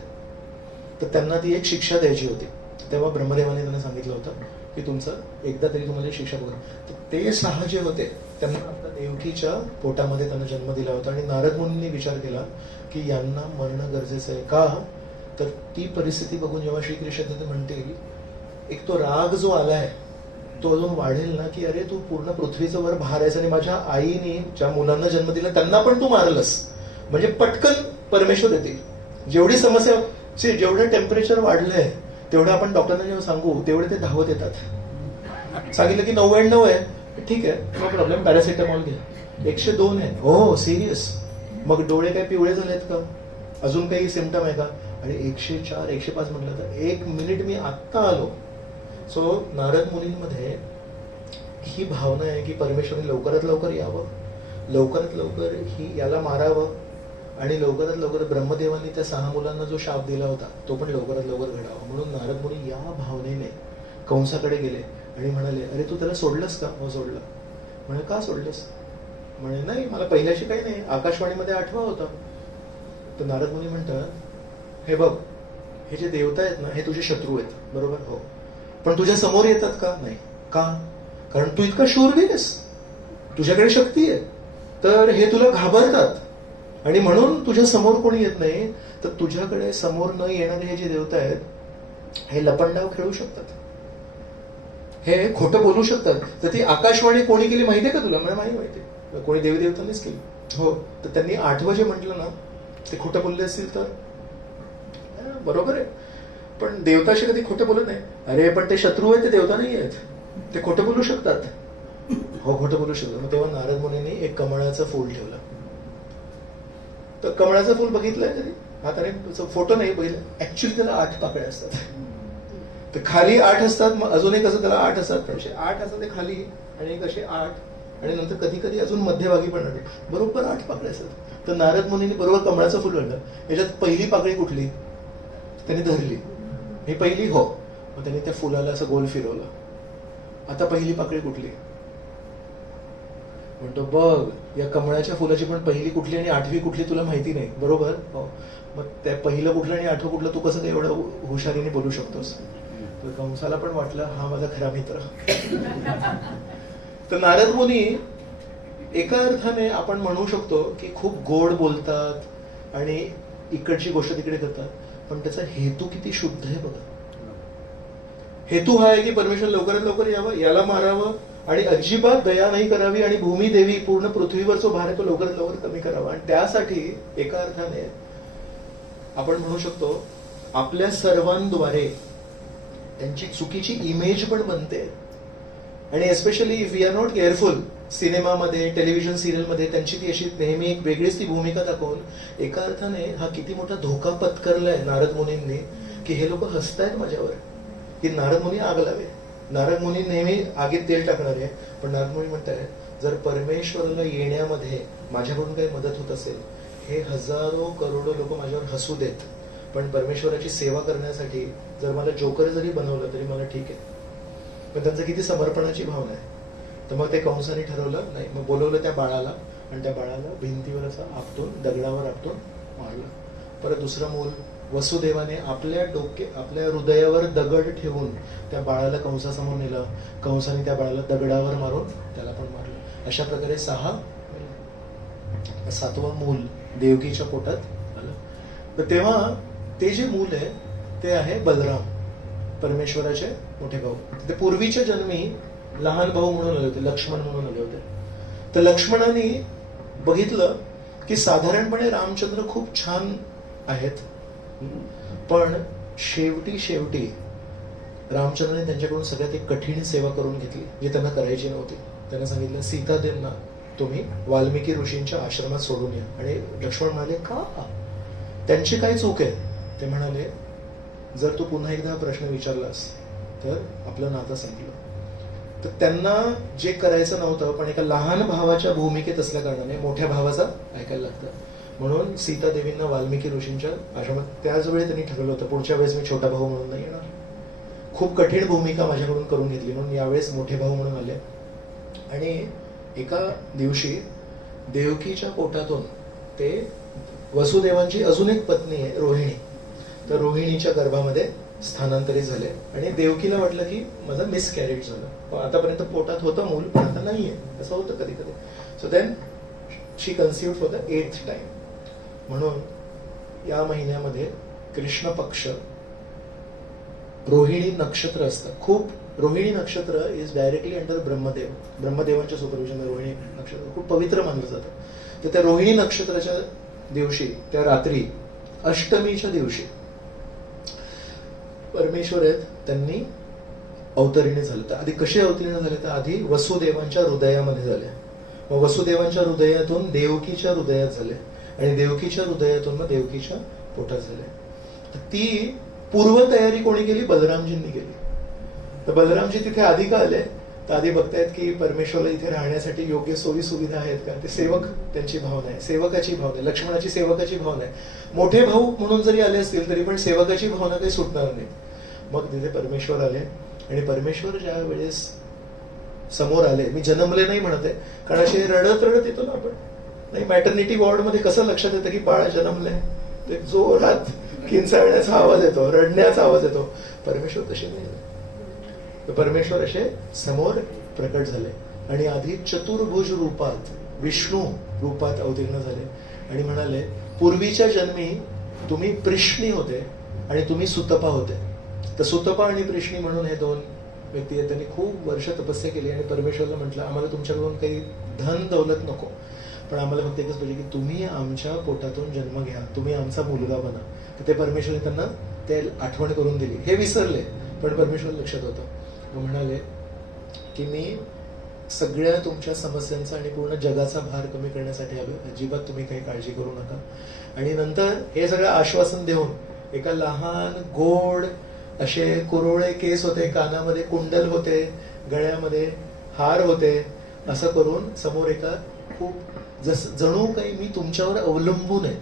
तर त्यांना ती एक शिक्षा द्यायची होती. तेव्हा ब्रह्मदेवाने त्यांना सांगितलं होतं की तुमचं एकदा तरी तुम्हाला शिक्षा बघा. तर ते 6 जे होते त्यांना आपल्या देवकीच्या पोटामध्ये त्यांना जन्म दिला होता. आणि नारद मुनींनी विचार केला की यांना मरणं गरजेचं आहे. का? तर ती परिस्थिती बघून जेव्हा श्रीकृष्ण म्हणतील एक तो राग जो आलाय तो अजून वाढेल ना, की अरे तू पूर्ण पृथ्वीचं वर भार आहेस आणि माझ्या आईने ज्या मुलांना जन्म दिला त्यांना पण तू मारलंस, म्हणजे पटकन परमेश्वर येते. जेवढी समस्या, जेवढं टेम्परेचर वाढलंय तेवढं आपण डॉक्टरांना जेव्हा सांगू तेवढे ते धावत येतात. सांगितलं की 99 आहे, ठीक आहे, नो प्रॉब्लेम, पॅरासिटामॉल घ्या. 102 आहे, हो सिरियस. मग डोळे काय पिवळे झालेत का? अजून काही सिम्पटम आहे का? आणि 104 105 म्हटलं तर 1 मिनिट मी आत्ता आलो. सो नारद मुनींमध्ये ही भावना आहे की परमेश्वराने लवकरात लवकर यावं, लवकरात लवकर ही याला मारावं, आणि लवकरात लवकर ब्रह्मदेवांनी त्या 6 मुलांना जो शाप दिला होता तो पण लवकरात लवकर घडावा. म्हणून नारद मुनी या भावनेने कंसाकडे गेले आणि म्हणाले, अरे तू त्याला सोडलंस का? हो सोडलं. म्हणे का सोडलंस? म्हणे नाही, मला पहिल्याशी काही नाही, आकाशवाणीमध्ये आठवा होता. तर नारद मुनी म्हणतात, हे बघ, हे जे देवता आहेत ना हे तुझे शत्रू आहेत, बरोबर? हो. पण तुझ्या समोर येतात का? नाही. का? कारण तू इतका शूरवीर आहेस, तुझ्याकडे शक्ती आहे, तर हे तुला घाबरतात आणि म्हणून तुझ्या समोर कोणी येत नाही. तर तुझ्याकडे समोर न येणारे हे जे देवता आहेत हे लपंडाव खेळू शकतात, हे खोटं बोलू शकतात. तर ती आकाशवाणी कोणी केली माहितीये का तुला? मला माहिती, कोणी देवी देवतांनीच केली. हो. तर त्यांनी 8वं जे म्हटलं ना ते खोटं बोलले असतील तर बरोबर आहे, पण देवताशी कधी खोटं बोलत नाही. अरे पण ते शत्रू आहेत, ते देवता नाही आहेत, ते खोटं बोलू शकतात. हो, खोटं बोलू शकतात. मग तेव्हा नारद मुनींनी एक कमळाचं फूल ठेवलं. तर कमळाचं फूल बघितलंय कधी? हाताने फोटो नाही बघितलं, ऍक्च्युली त्याला 8 पाकळ्या असतात. तर खाली 8 असतात, मग अजून एक असं त्याला 8 असतात, असे 8 असतात ते खाली, आणि एक असे 8, आणि नंतर कधी कधी अजून मध्यभागी पण आले, बरोबर 8 पाकळ्या असतात. तर नारद मुनींनी बरोबर कमळाचं फुल आणलं. याच्यात पहिली पाकळी कुठली? त्यांनी धरली, ही पहिली. हो. मग त्यांनी त्या फुलाला असं गोल फिरवलं. आता पहिली पाकळी कुठली? म्हणतो बघ, या कमळाच्या फुलाची पण पहिली कुठली आणि 8वी कुठली तुला माहिती नाही, बरोबर? हो. मग त्या पहिलं कुठलं आणि 8वं कुठलं तू कसं काय एवढं हुशारीने बोलू शकतोस? तर कंसाला पण वाटलं हा माझा खरा मित्र. तर नारद मुनी एका अर्थाने आपण म्हणू शकतो की खूप गोड बोलतात आणि इकडची गोष्ट तिकडे करतात, पण त्याचा हेतू किती शुद्ध आहे बघा. हेतू हा आहे की परमेश्वर लवकरात लवकर यावं, याला मारावं, आणि अजिबात दया नाही करावी, आणि भूमी देवी पूर्ण पृथ्वीवर जो भार आहे तो लवकरात लवकर कमी करावा. आणि त्यासाठी एका अर्थाने आपण म्हणू शकतो आपल्या सर्वांद्वारे त्यांची चुकीची इमेज पण बनते. आणि especially if we are not careful, सिनेमामध्ये, टेलिव्हिजन सिरियलमध्ये त्यांची ती अशी नेहमी एक वेगळीच ती भूमिका दाखवून एका अर्थाने हा किती मोठा धोका पत्करलाय नारद मुनींनी, की हे लोक हसतायत माझ्यावर की नारद मुनी आग लावे. नारद मुनी नेहमी आगीत तेल टाकणार आहे, पण नारद मुनी म्हणताय जर परमेश्वराला येण्यामध्ये माझ्याकडून काही मदत होत असेल, हे हजारो करोडो लोक माझ्यावर हसू देत, पण परमेश्वराची सेवा करण्यासाठी जर मला जोकर जरी बनवलं तरी मला ठीक आहे. पण त्यांचं किती समर्पणाची भावना आहे. तर मग ते कंसाने ठरवलं नाही, मग बोलवलं त्या बाळाला, आणि त्या बाळाला भिंतीवर असं आपटून, दगडावर आपटून मारलं. परत दुसरं मूल वसुदेवाने आपल्या हृदयावर दगड ठेवून त्या बाळाला कंसासमोर नेलं. कंसाने त्या बाळाला दगडावर मारून त्याला पण मारलं. अशा प्रकारे 7वं मूल देवकीच्या पोटात आलं. तर तेव्हा ते जे मूल आहे ते आहे बलराम, परमेश्वराचे मोठे भाऊ. ते पूर्वीच्या जन्मी लहान भाऊ म्हणून आले होते, लक्ष्मण म्हणून आले होते. तर लक्ष्मणाने बघितलं की साधारणपणे रामचंद्र खूप छान आहेत, पण शेवटी रामचंद्राने त्यांच्याकडून सगळ्यात एक कठीण सेवा करून घेतली जी त्यांना करायची नव्हती. त्यांना सांगितलं सीता देना तुम्ही वाल्मिकी ऋषींच्या आश्रमात सोडून या. आणि लक्ष्मण म्हणाले, का? त्यांची काय चूक आहे? ते म्हणाले, जर तू पुन्हा एकदा प्रश्न विचारलास तर आपलं नातं संपलं. तर त्यांना जे करायचं नव्हतं, पण एका लहान भावाच्या भूमिकेत असल्या कारणाने मोठ्या भावाचा ऐकायला लागतं. म्हणून सीता देवींना वाल्मिकी ऋषींच्या आश्रमात त्याच वेळी त्यांनी ठरवलं होतं, पुढच्या वेळेस मी छोटा भाऊ म्हणून नाही येणार. खूप कठीण भूमिका माझ्याकडून करून घेतली, म्हणून यावेळेस मोठे भाऊ म्हणून आले. आणि एका दिवशी देवकीच्या पोटातून ते वसुदेवांची अजून एक पत्नी आहे रोहिणी, तर रोहिणीच्या गर्भामध्ये स्थानांतरित झाले. आणि देवकीला वाटलं की माझं मिसकॅरेज झालं, आतापर्यंत पोटात होतं मूल पण आता नाहीये, असं होतं कधी कधी. So then she conceived for the 8th time. म्हणून या महिन्यामध्ये कृष्ण पक्ष रोहिणी नक्षत्र असतं. खूप Rohini nakshatra is directly under Brahmadev, ब्रह्मदेवांच्या सुपरविजन. रोहिणी नक्षत्र खूप पवित्र मानलं जातं. तर त्या रोहिणी नक्षत्राच्या दिवशी, त्या रात्री अष्टमीच्या दिवशी परमेश्वर आहेत त्यांनी अवतरणी झाले. तर आधी कसे अवतरणी झाले? तर आधी वसुदेवांच्या हृदयामध्ये झाले, मग वसुदेवांच्या हृदयातून देवकीच्या हृदयात झाले, आणि देवकीच्या हृदयातून मग देवकीच्या पोटात झाले. तर ती पूर्वतयारी कोणी केली? बलरामजींनी केली. तर बलरामजी तिथे आधी का आले? तर आधी बघतायत की परमेश्वरला इथे राहण्यासाठी योग्य सोयी सुविधा आहेत का. ते सेवक त्यांची भावना आहे, सेवकाची भावना आहे, लक्ष्मणाची सेवकाची भावना आहे. मोठे भाऊ म्हणून जरी आले असतील तरी पण सेवकाची भावना काही सुटणार नाही. मग तिथे परमेश्वर आले, आणि परमेश्वर ज्या वेळेस समोर आले, मी जन्मले नाही म्हणते, कारण असे रडत रडत येतो ना आपण, नाही मॅटर्निटी वॉर्ड मध्ये कसं लक्षात येतं की बाळ जन्मलंय, ते जोरात किंचाळण्याचा आवाज येतो, रडण्याचा आवाज येतो. परमेश्वर तसे नाही. परमेश्वर असे समोर प्रकट झाले, आणि आधी चतुर्भुज रूपात विष्णू रूपात अवतीर्ण झाले, आणि म्हणाले, पूर्वीच्या जन्मी तुम्ही प्रिष्णी होते आणि तुम्ही सुतपा होते. तर सुतपा आणि प्रिष्णी म्हणून हे दोन व्यक्ती आहेत. त्यांनी खूप वर्ष तपस्या केली आणि परमेश्वरला म्हटलं, आम्हाला तुमच्याकडून काही धन दौलत नको, पण आम्हाला फक्त एकच पाहिजे की तुम्ही आमच्या पोटातून जन्म घ्या, तुम्ही आमचा मुलगा बना. तर ते परमेश्वराने त्यांना ते आठवण करून दिली. हे विसरले पण परमेश्वर लक्षात होतं. मग म्हणाले की मी सगळ्या तुमच्या समस्यांचा आणि पूर्ण जगाचा भार कमी करण्यासाठी आलो, अजिबात तुम्ही काही काळजी करू नका. आणि नंतर हे सगळं आश्वासन देऊन एका लहान गोड असे कुरवळे केस होते, कानामध्ये कुंडल होते, गळ्यामध्ये हार होते, असं करून समोर एका खूप जणू काही मी तुमच्यावर अवलंबून आहे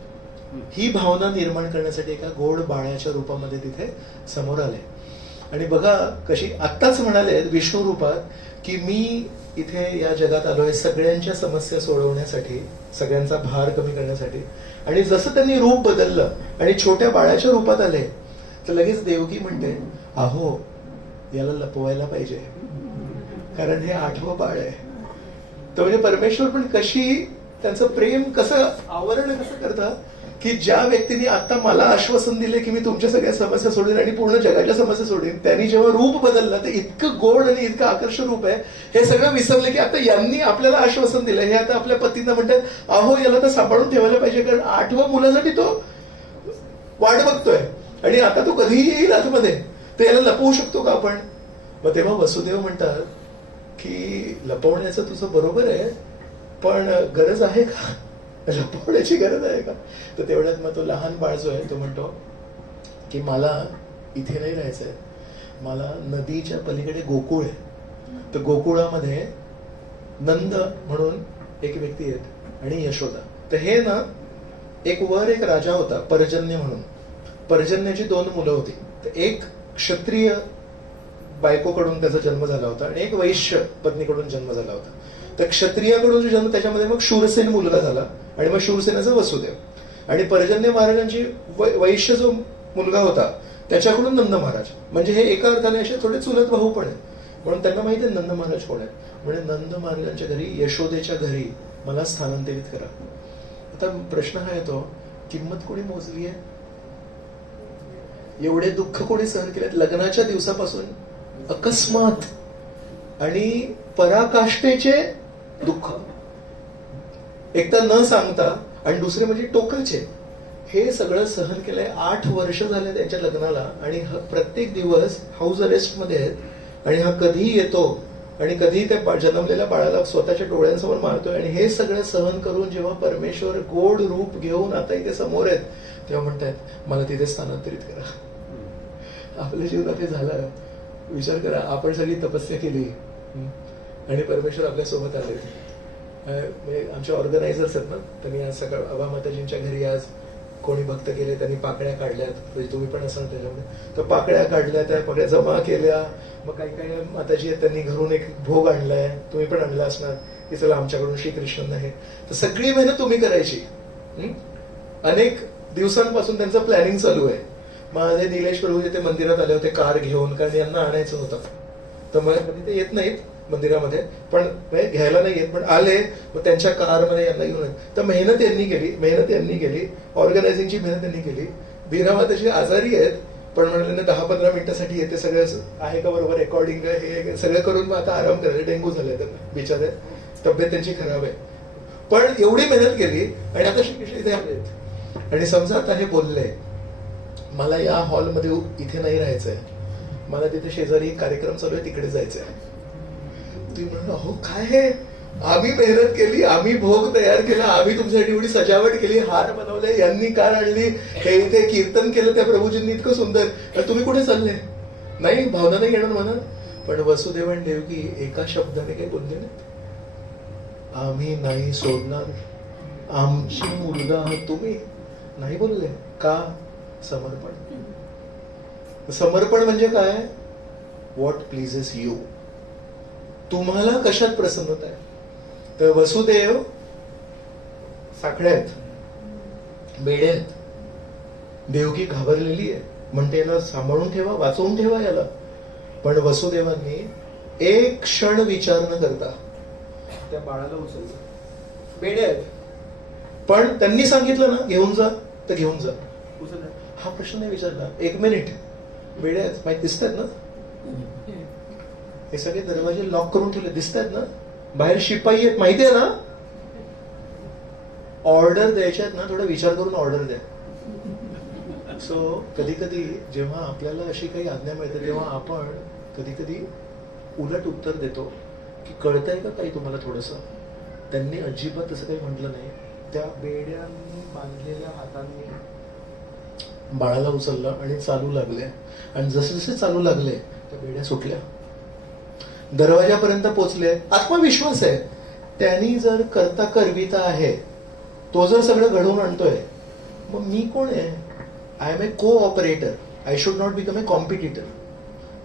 ही भावना निर्माण करण्यासाठी एका गोड बाळाच्या रूपामध्ये तिथे समोर आले. आणि बघा कशी आत्ताच म्हणाले विष्णू रूपात की मी इथे या जगात आलोय सगळ्यांच्या समस्या सोडवण्यासाठी, सगळ्यांचा भार कमी करण्यासाठी. आणि जसं त्यांनी रूप बदललं आणि छोट्या बाळाच्या रूपात आले, तर लगेच देवकी म्हणते, अहो याला लपवायला पाहिजे, कारण हे 8वं बाळ आहे. तर म्हणजे परमेश्वर पण कशी त्यांचं प्रेम कसं आवरण कसं करतं की ज्या व्यक्तीने आता मला आश्वासन दिले की मी तुमच्या सगळ्या समस्या सोडीन आणि पूर्ण जगाच्या समस्या सोडीन, त्यांनी जेव्हा रूप बदललं तर इतकं गोड आणि इतकं आकर्षक रूप आहे, हे सगळं विसरले की आता यांनी आपल्याला आश्वासन दिलं. हे आता आपल्या पतींना म्हणतात, अहो याला तर सांभाळून ठेवायला पाहिजे, कारण 8व्या मुलासाठी तो वाट बघतोय आणि आता तो कधीही येईल आतमध्ये, तर याला लपवू शकतो का आपण? मग तेव्हा वसुदेव म्हणतात की लपवण्याचं तुझं बरोबर आहे, पण गरज आहे का? लपवण्याची गरज आहे का? तर तेवढ्यात मग तो लहान बाळ जो आहे तो म्हणतो की मला इथे नाही राहायचंय, मला नदीच्या पलीकडे गोकुळ आहे. तर गोकुळामध्ये नंद म्हणून एक व्यक्ती आहेत आणि यशोदा. तर हे ना एक वर एक राजा होता पर्जन्य म्हणून. पर्जन्याची 2 मुलं होती. तर एक क्षत्रिय बायकोकडून त्याचा जन्म झाला होता आणि एक वैश्य पत्नीकडून जन्म झाला होता. तर क्षत्रियाकडून जो जन्म त्याच्यामध्ये मग शूरसेन मुलगा झाला आणि मग शूरसेनाचा वसुदेव. आणि पर्जन्य महाराजांची वैश्य जो मुलगा होता त्याच्याकडून नंद महाराज. म्हणजे हे एका अर्थाने असे थोडे चुलत भाऊ पण आहेत, म्हणून त्यांना माहिती आहे नंद महाराज कोण आहे. म्हणजे नंद महाराजांच्या घरी, यशोदेच्या घरी मला स्थानांतरित करा. आता प्रश्न हा येतो, किंमत कोणी मोजली आहे? एवढे दुःख कोणी सहन केलेत? लग्नाच्या दिवसापासून अकस्मात आणि पराकाष्ठेचे दुःख, एक तर न सांगता आणि दुसरे म्हणजे टोकाचे, हे सगळं सहन केलंय. 8 वर्ष झाले त्यांच्या लग्नाला आणि प्रत्येक दिवस हाऊस अरेस्ट मध्ये आहेत आणि हा कधी येतो आणि कधी त्या जन्मलेल्या बाळाला स्वतःच्या डोळ्यांसमोर मारतोय. आणि हे सगळं सहन करून जेव्हा परमेश्वर गोड रूप घेऊन आता इथे समोर आहेत, तेव्हा म्हणतायत मला तिथे स्थानांतरित करा. आपल्या जीवनात हे झालं. विचार करा, आपण सगळी तपस्या केली आणि परमेश्वर आपल्या सोबत आले. आमचे ऑर्गनायझर्स आहेत ना, त्यांनी आज सकाळ आबा माताजींच्या घरी आज कोणी भक्त केले, त्यांनी पाकळ्या काढल्यात, म्हणजे तुम्ही पण असाल त्याच्यामध्ये, तर पाकळ्या काढल्या, त्या पाकळ्या जमा केल्या. मग काही काही माताजी आहेत त्यांनी घरून एक भोग आणलाय, तुम्ही पण आणला असणार की चला आमच्याकडून श्रीकृष्ण आहे. तर सगळी मेहनत तुम्ही करायची. अनेक दिवसांपासून त्यांचं प्लॅनिंग चालू आहे. माझे निलेश प्रभू ते मंदिरात आले होते कार घेऊन, कारण यांना आणायचं होतं. तर मग कधी ते येत नाहीत मंदिरामध्ये, पण घ्यायला नाही येत, पण आले, मग त्यांच्या कारमध्ये यांना घेऊन. तर मेहनत यांनी केली, ऑर्गनायझिंगची मेहनत त्यांनी केली. बीरामा तशी आजारी आहेत, पण म्हणाले 10-15 मिनिटासाठी येते, सगळं आहे का बरोबर रेकॉर्डिंग हे सगळं करून मग आता आराम करायला. डेंग्यू झालाय त्यांना बिचारे, तब्येत त्यांची खराब आहे. पण एवढी मेहनत केली आणि आता श्रीकृष्ण इथे आलेत. आणि समजा आता हे बोलले मला या हॉलमध्ये इथे नाही राहायचंय, मला तिथे शेजारी कार्यक्रम चालू आहे तिकडे जायचंय. तुम्ही म्हणा अहो काय हे, आम्ही मेहनत केली, आम्ही भोग तयार केला, आम्ही तुमच्यासाठी एवढी सजावट केली, हार बनवले, यांनी कार आणली, हे इथे कीर्तन केलं त्या प्रभूजींनी इतकं सुंदर, तर तुम्ही कुठे चालले? नाही, भावना नाही येणार म्हणा. पण वसुदेव आणि देवकी एका शब्दाने काही बोलले नाहीत. आम्ही नाही सोडणार, आमची मुलगा तुम्ही, नाही बोलले. का? समर्पण म्हणजे काय? व्हॉट प्लीजेस यू, तुम्हाला कशात प्रसन्नता आहे. तर वसुदेव साखळे आहेत, बेडे आहेत, देवकी घाबरलेली आहे, म्हणते याला सांभाळून ठेवा, वाचवून ठेवा याला. पण वसुदेवांनी एक क्षण विचार न करता त्या बाळाला उचललं. बेडे आहेत, पण त्यांनी सांगितलं ना घेऊन जा, तर घेऊन जा. हा प्रश्न नाही विचारला. 1 मिनिट, बेडे आहेत माहिती दिसतात ना, हे सगळे दरवाजे लॉक करून ठेवले दिसतात ना, बाहेर शिपाई आहेत माहिती आहे ना, ऑर्डर द्यायच्यात ना, थोडा विचार करून ऑर्डर द्या. सो कधी कधी जेव्हा आपल्याला अशी काही आज्ञा मिळते तेव्हा आपण कधी कधी उलट उत्तर देतो की कळतंय का काही तुम्हाला थोडंसं. त्यांनी अजिबात तसं काही म्हटलं नाही. त्या बेड्यांनी बांधलेल्या हातांनी बाळाला उचललं आणि चालू लागले. आणि जसे जसे चालू लागले त्या बेड्या सुटल्या, दरवाजापर्यंत पोहोचले. आत्मविश्वास आहे. त्यांनी जर करता करविता आहे, तो जर सगळं घडवून आणतोय, मग मी कोण आहे? I am a cooperator, I should not become a competitor.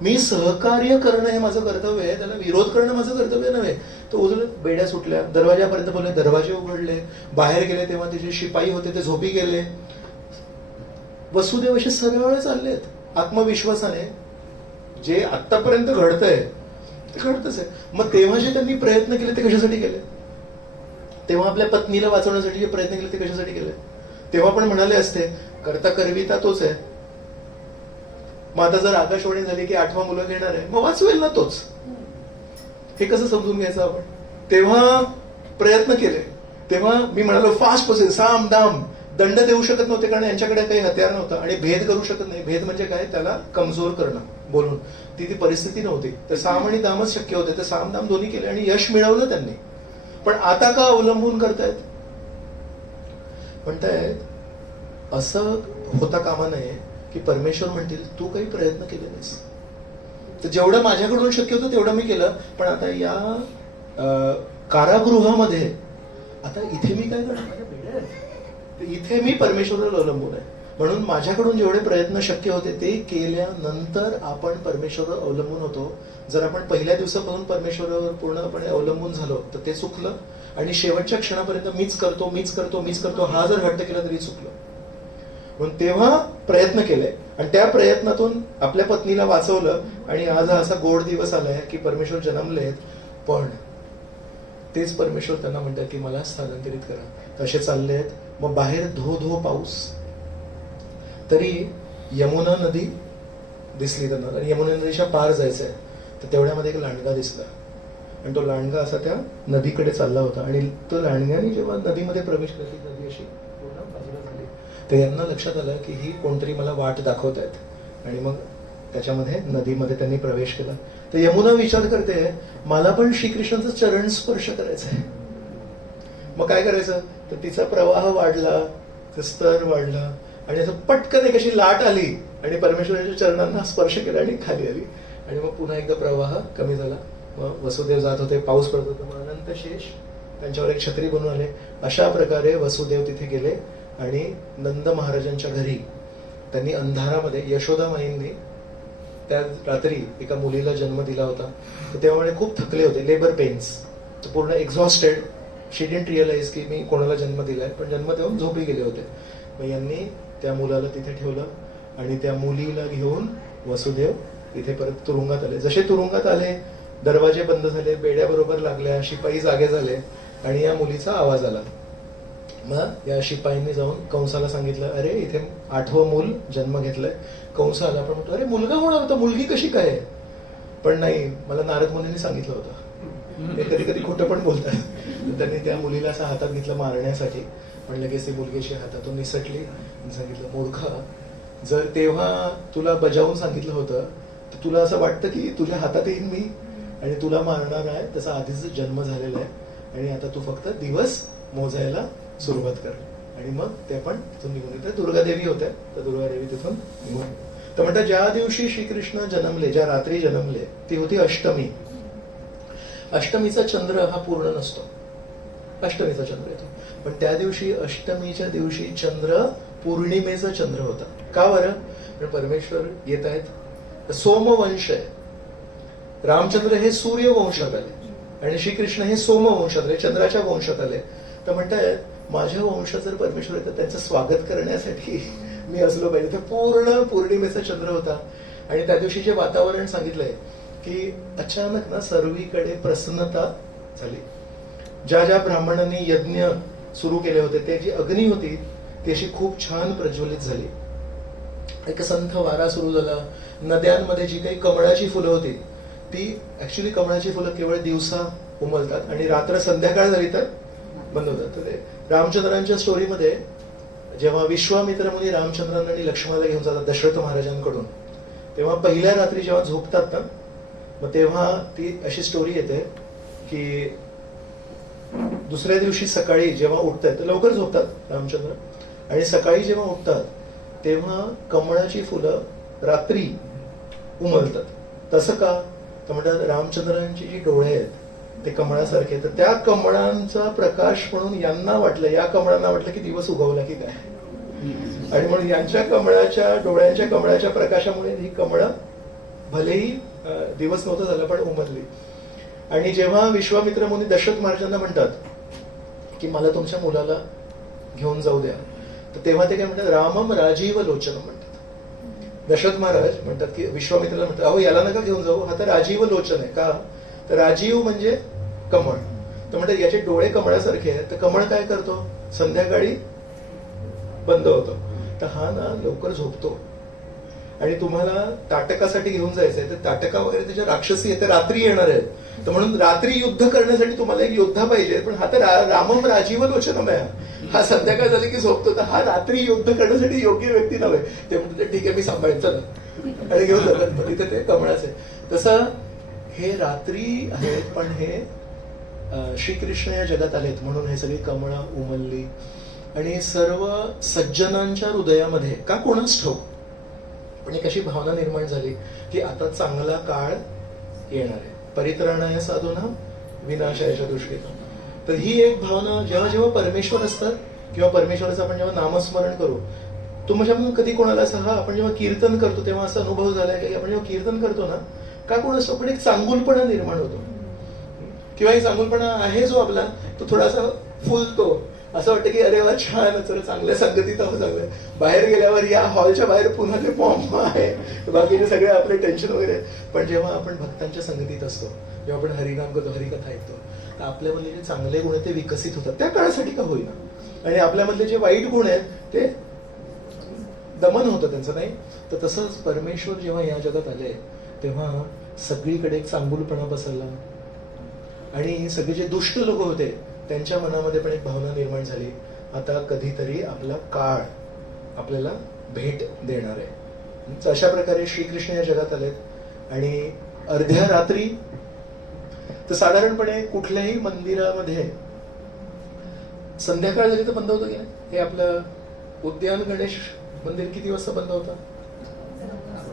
मी सहकार्य करणं हे माझं कर्तव्य आहे, त्याला विरोध करणं माझं कर्तव्य नव्हे. तो उजळ बेड्या सुटल्या, दरवाजापर्यंत बोलले, दरवाजे उघडले, बाहेर गेले तेव्हा त्याचे शिपाई होते ते झोपी गेले. वसुदेव असे सरळ चाललेत आत्मविश्वासाने. जे आतापर्यंत घडतंय ते घडतच आहे. मग तेव्हा जे त्यांनी प्रयत्न केले ते कशासाठी केले? तेव्हा आपल्या पत्नीला वाचवण्यासाठी जे प्रयत्न केले ते कशासाठी केले? तेव्हा पण म्हणाले असते करता करविता तोच आहे. मग आता जर आकाशवाणी झाली की 8वा मुलगा घेणार आहे, मग वाचवेल ना तोच. हे कसं समजून घ्यायचं आपण? तेव्हा प्रयत्न केले, तेव्हा मी म्हणालो फास्ट प्रोसेस, साम दाम. दंड देऊ शकत नव्हते कारण यांच्याकडे काही हत्यार नव्हतं. आणि भेद करू शकत नाही. भेद म्हणजे काय? त्याला कमजोर करणं बोलून. ती परिस्थिती नव्हती. तर साम आणि दामच शक्य होते. तर साम दाम दोन्ही केले आणि यश मिळवलं त्यांनी. पण आता का अवलंबून करतायत? म्हणतायत असं होता कामा नये की परमेश्वर म्हणतील तू काही प्रयत्न केले नाहीस, तर जेवढं माझ्याकडून शक्य होतं तेवढं मी केलं. पण आता या कारागृहामध्ये आता इथे मी काय करणार? माझ्या बेड्या आहेत, इथे मी परमेश्वरावर अवलंबून आहे. म्हणून माझ्याकडून जेवढे प्रयत्न शक्य होते ते केल्यानंतर आपण परमेश्वरावर अवलंबून होतो. जर आपण पहिल्या दिवसापासून परमेश्वरावर पूर्णपणे अवलंबून झालो तर ते चुकलं. आणि शेवटच्या क्षणापर्यंत मीच करतो हा जर हट्ट केला तरी चुकलं. म्हणून तेव्हा प्रयत्न केले आणि त्या प्रयत्नातून आपल्या पत्नीला वाचवलं. आणि आज हा असा गोड दिवस आलाय की परमेश्वर जन्मलेत. पण तेच परमेश्वर त्यांना म्हणतात की मला स्थानांतरित करा. तसे चालले आहेत. मग बाहेर धो धो पाऊस, तरी यमुना नदी दिसली त्यांना. आणि यमुना नदीच्या पार जायचंय. तर तेवढ्यामध्ये एक लांडगा दिसला आणि तो लांडगा असा त्या नदीकडे चालला होता. आणि तो लांडग्याने जेव्हा नदीमध्ये प्रवेश केला, नदी अशी पूर्ण बाजूला झाली, तर यांना लक्षात आलं की ही कोणतरी मला वाट दाखवत आहेत. आणि मग त्याच्यामध्ये नदीमध्ये त्यांनी प्रवेश केला. तर यमुना विचार करते, मला पण श्रीकृष्णाचं चरण स्पर्श करायचं आहे. मग काय करायचं, तर तिचा प्रवाह वाढला, स्तर वाढला आणि असं पटकन एक अशी लाट आली आणि परमेश्वराच्या चरणांना स्पर्श केला आणि खाली आली. आणि मग पुन्हा एकदा प्रवाह कमी झाला. मग वसुदेव जात होते, पाऊस पडत होता, मग अनंत शेष त्यांच्यावर एक छत्री बनून आले. अशा प्रकारे वसुदेव तिथे गेले आणि नंद महाराजांच्या घरी त्यांनी अंधारामध्ये, यशोदा माईंनी त्या रात्री एका मुलीला जन्म दिला होता. तर तेव्हा खूप थकले होते, लेबर पेन्स, पूर्ण एक्झॉस्टेड. शी डिडंट रिअलाइज की मी कोणाला जन्म दिलाय, पण जन्म देऊन झोपी गेले होते. मग यांनी त्या मुलाला तिथे ठेवलं आणि त्या मुलीला घेऊन वसुदेव इथे परत तुरुंगात आले. जसे तुरुंगात आले, दरवाजे बंद झाले, बेड्या बरोबर लागल्या, शिपाई जागे झाले आणि या मुलीचा आवाज आला. मग या शिपाईंनी जाऊन कंसाला सांगितलं, अरे इथे 8वं मूल जन्म घेतलंय. कंस आला, पण म्हणतो, अरे मुलगा होणार होता, मुलगी कशी काय? पण नाही, मला नारद मुनींनी सांगितलं होतं. ते कधी कधी खोटं पण बोलतात. त्यांनी त्या मुलीला असं हातात घेतलं मारण्यासाठी, पण लगेच ती मुलगी अशी हातातून निसटली. सांगितलं, मूर्खा, जर तेव्हा तुला बजावून सांगितलं होतं तर तुला असं वाटतं की तुझ्या हातात येईन मी आणि तुला मारणार आहे. त्याचा आधीच जन्म झालेला आहे आणि आता तू फक्त दिवस मोजायला सुरुवात कर. आणि मग ते पण तिथून निघून येते. दुर्गादेवी होत्या, तर दुर्गादेवी तिथून निघून. तर म्हणतात, ज्या दिवशी श्रीकृष्ण जन्मले, ज्या रात्री जन्मले, ती होती अष्टमी. अष्टमीचा चंद्र हा पूर्ण नसतो, अष्टमीचा चंद्र येतो. पण त्या दिवशी, अष्टमीच्या दिवशी चंद्र पौर्णिमेचा चंद्र होता. का बरं? पण परमेश्वर येत आहेत, सोमवंश आहे. रामचंद्र हे सूर्यवंशात आले आणि श्रीकृष्ण हे सोमवंशात आले, चंद्राच्या वंशात आले. तर म्हणतायत, माझ्या वंशात जर परमेश्वर येतात, त्यांचं स्वागत करण्यासाठी मी असलो पाहिजे. तर पूर्ण पौर्णिमेचा चंद्र होता. आणि त्या दिवशी जे वातावरण सांगितलंय की अचानक ना सर्वीकडे प्रसन्नता झाली. ज्या ज्या ब्राह्मणांनी यज्ञ सुरू केले होते, ते जी अग्नी होती ती अशी खूप छान प्रज्वलित झाली. एक संथ वारा सुरू झाला. नद्यांमध्ये जी काही कमळाची फुलं होती, ती ऍक्च्युली कमळाची फुलं केवळ दिवसा उमलतात आणि रात्र संध्याकाळ झाली तर बंद होतात. तर ते रामचंद्रांच्या स्टोरीमध्ये जेव्हा विश्वामित्र मुनी रामचंद्रांना आणि लक्ष्मणाला घेऊन जातात दशरथ महाराजांकडून, तेव्हा पहिल्या रात्री जेव्हा झोपतात ना, मग तेव्हा ती अशी स्टोरी येते की दुसऱ्या दिवशी सकाळी जेव्हा उठतात, तर लवकर झोपतात रामचंद्र, आणि सकाळी जेव्हा उठतात तेव्हा कमळाची फुलं रात्री उमलतात. तसं का? तर म्हणतात, रामचंद्रांची जी डोळे आहेत ते कमळासारखे, तर त्या कमळांचा प्रकाश म्हणून यांना वाटलं, या कमळांना वाटलं की दिवस उगवला की काय. आणि म्हणून यांच्या कमळाच्या डोळ्यांच्या कमळाच्या प्रकाशामुळे ही कमळं भलेही दिवस नव्हता झाला पण उमलली. आणि जेव्हा विश्वामित्र मुनी दशरथ महाराजांना म्हणतात की मला तुमच्या मुलाला घेऊन जाऊ द्या, तर तेव्हा ते काय म्हणतात, रामम राजीव लोचन म्हणतात. दशरथ महाराज म्हणतात की विश्वामित्राला म्हणतात, अहो याला नका घेऊन जाऊ, हा तर राजीव लोचन आहे. का? तर राजीव म्हणजे कमळ. तर म्हणतात याचे डोळे कमळासारखे आहेत. तर कमळ काय करतो? संध्याकाळी बंद होतो. तर हा ना लवकर झोपतो. आणि तुम्हाला ताटकासाठी घेऊन जायचंय, तर ताटका वगैरे त्याच्या राक्षसी आहे, ते रात्री येणार आहेत. तर म्हणून रात्री युद्ध करण्यासाठी तुम्हाला एक योद्धा पाहिजे. पण हा तर रामम राजीव लोचनम आहे, हा संध्याकाळ झाली की झोपतो, तर हा रात्री युद्ध करण्यासाठी योग्य व्यक्ती नव्हे. ते म्हणते ठीक आहे मी सांभाळतो ना, आणि घेऊन जातात. तिथे ते कमळाच आहे. तसं हे रात्री आहेत, पण हे श्रीकृष्ण या जगात आलेत म्हणून हे सगळी कमळं उमलली. आणि सर्व सज्जनांच्या हृदयामध्ये, का कोणाच ठाऊक, पण एक अशी भावना निर्माण झाली की आता चांगला काळ येणार आहे. परित्राणाय साधूना विनाशाच्या दृष्टीने. तर ही एक भावना जेव्हा जेव्हा परमेश्वर असतात किंवा परमेश्वराचं आपण जेव्हा नामस्मरण करू, तुमच्याकडून कधी कोणाला असं, हा आपण जेव्हा कीर्तन करतो तेव्हा असा अनुभव झालाय की आपण जेव्हा कीर्तन करतो ना, का कोणाचा पण एक चांगुलपणा निर्माण होतो, किंवा एक चांगुलपणा आहे जो आपला तो थोडासा फुलतो. असं वाटतं की अरे वा छान, चला चांगल्या संगतीत आहोत. चांगलं बाहेर गेल्यावर या हॉलच्या बाहेर पुन्हा ते पॉम्प आहे, बाकीचे सगळे आपले टेन्शन वगैरे. पण जेव्हा आपण भक्तांच्या संगतीत असतो, जेव्हा आपण हरिनाम करतो, हरिकथा ऐकतो, तर आपल्यामधले जे चांगले गुण आहेत ते विकसित होतात, त्या काळासाठी का होईना. आणि आपल्यामधले जे वाईट गुण आहेत ते दमन होतं त्यांचं, नाही. तर तसंच परमेश्वर जेव्हा या जगात आले तेव्हा सगळीकडे एक चांगुलपणा बसवला. आणि सगळे जे दुष्ट लोक होते त्यांच्या मनामध्ये पण एक भावना निर्माण झाली, आता कधीतरी आपला काळ आपल्याला भेट देणार आहे. तर अशा प्रकारे श्रीकृष्ण या जगात आलेत. आणि अर्ध्या रात्री तर साधारणपणे कुठल्याही मंदिरामध्ये संध्याकाळ झाली तर बंद होतं की नाही? हे आपलं उद्यान गणेश मंदिर किती वाजता बंद होतं?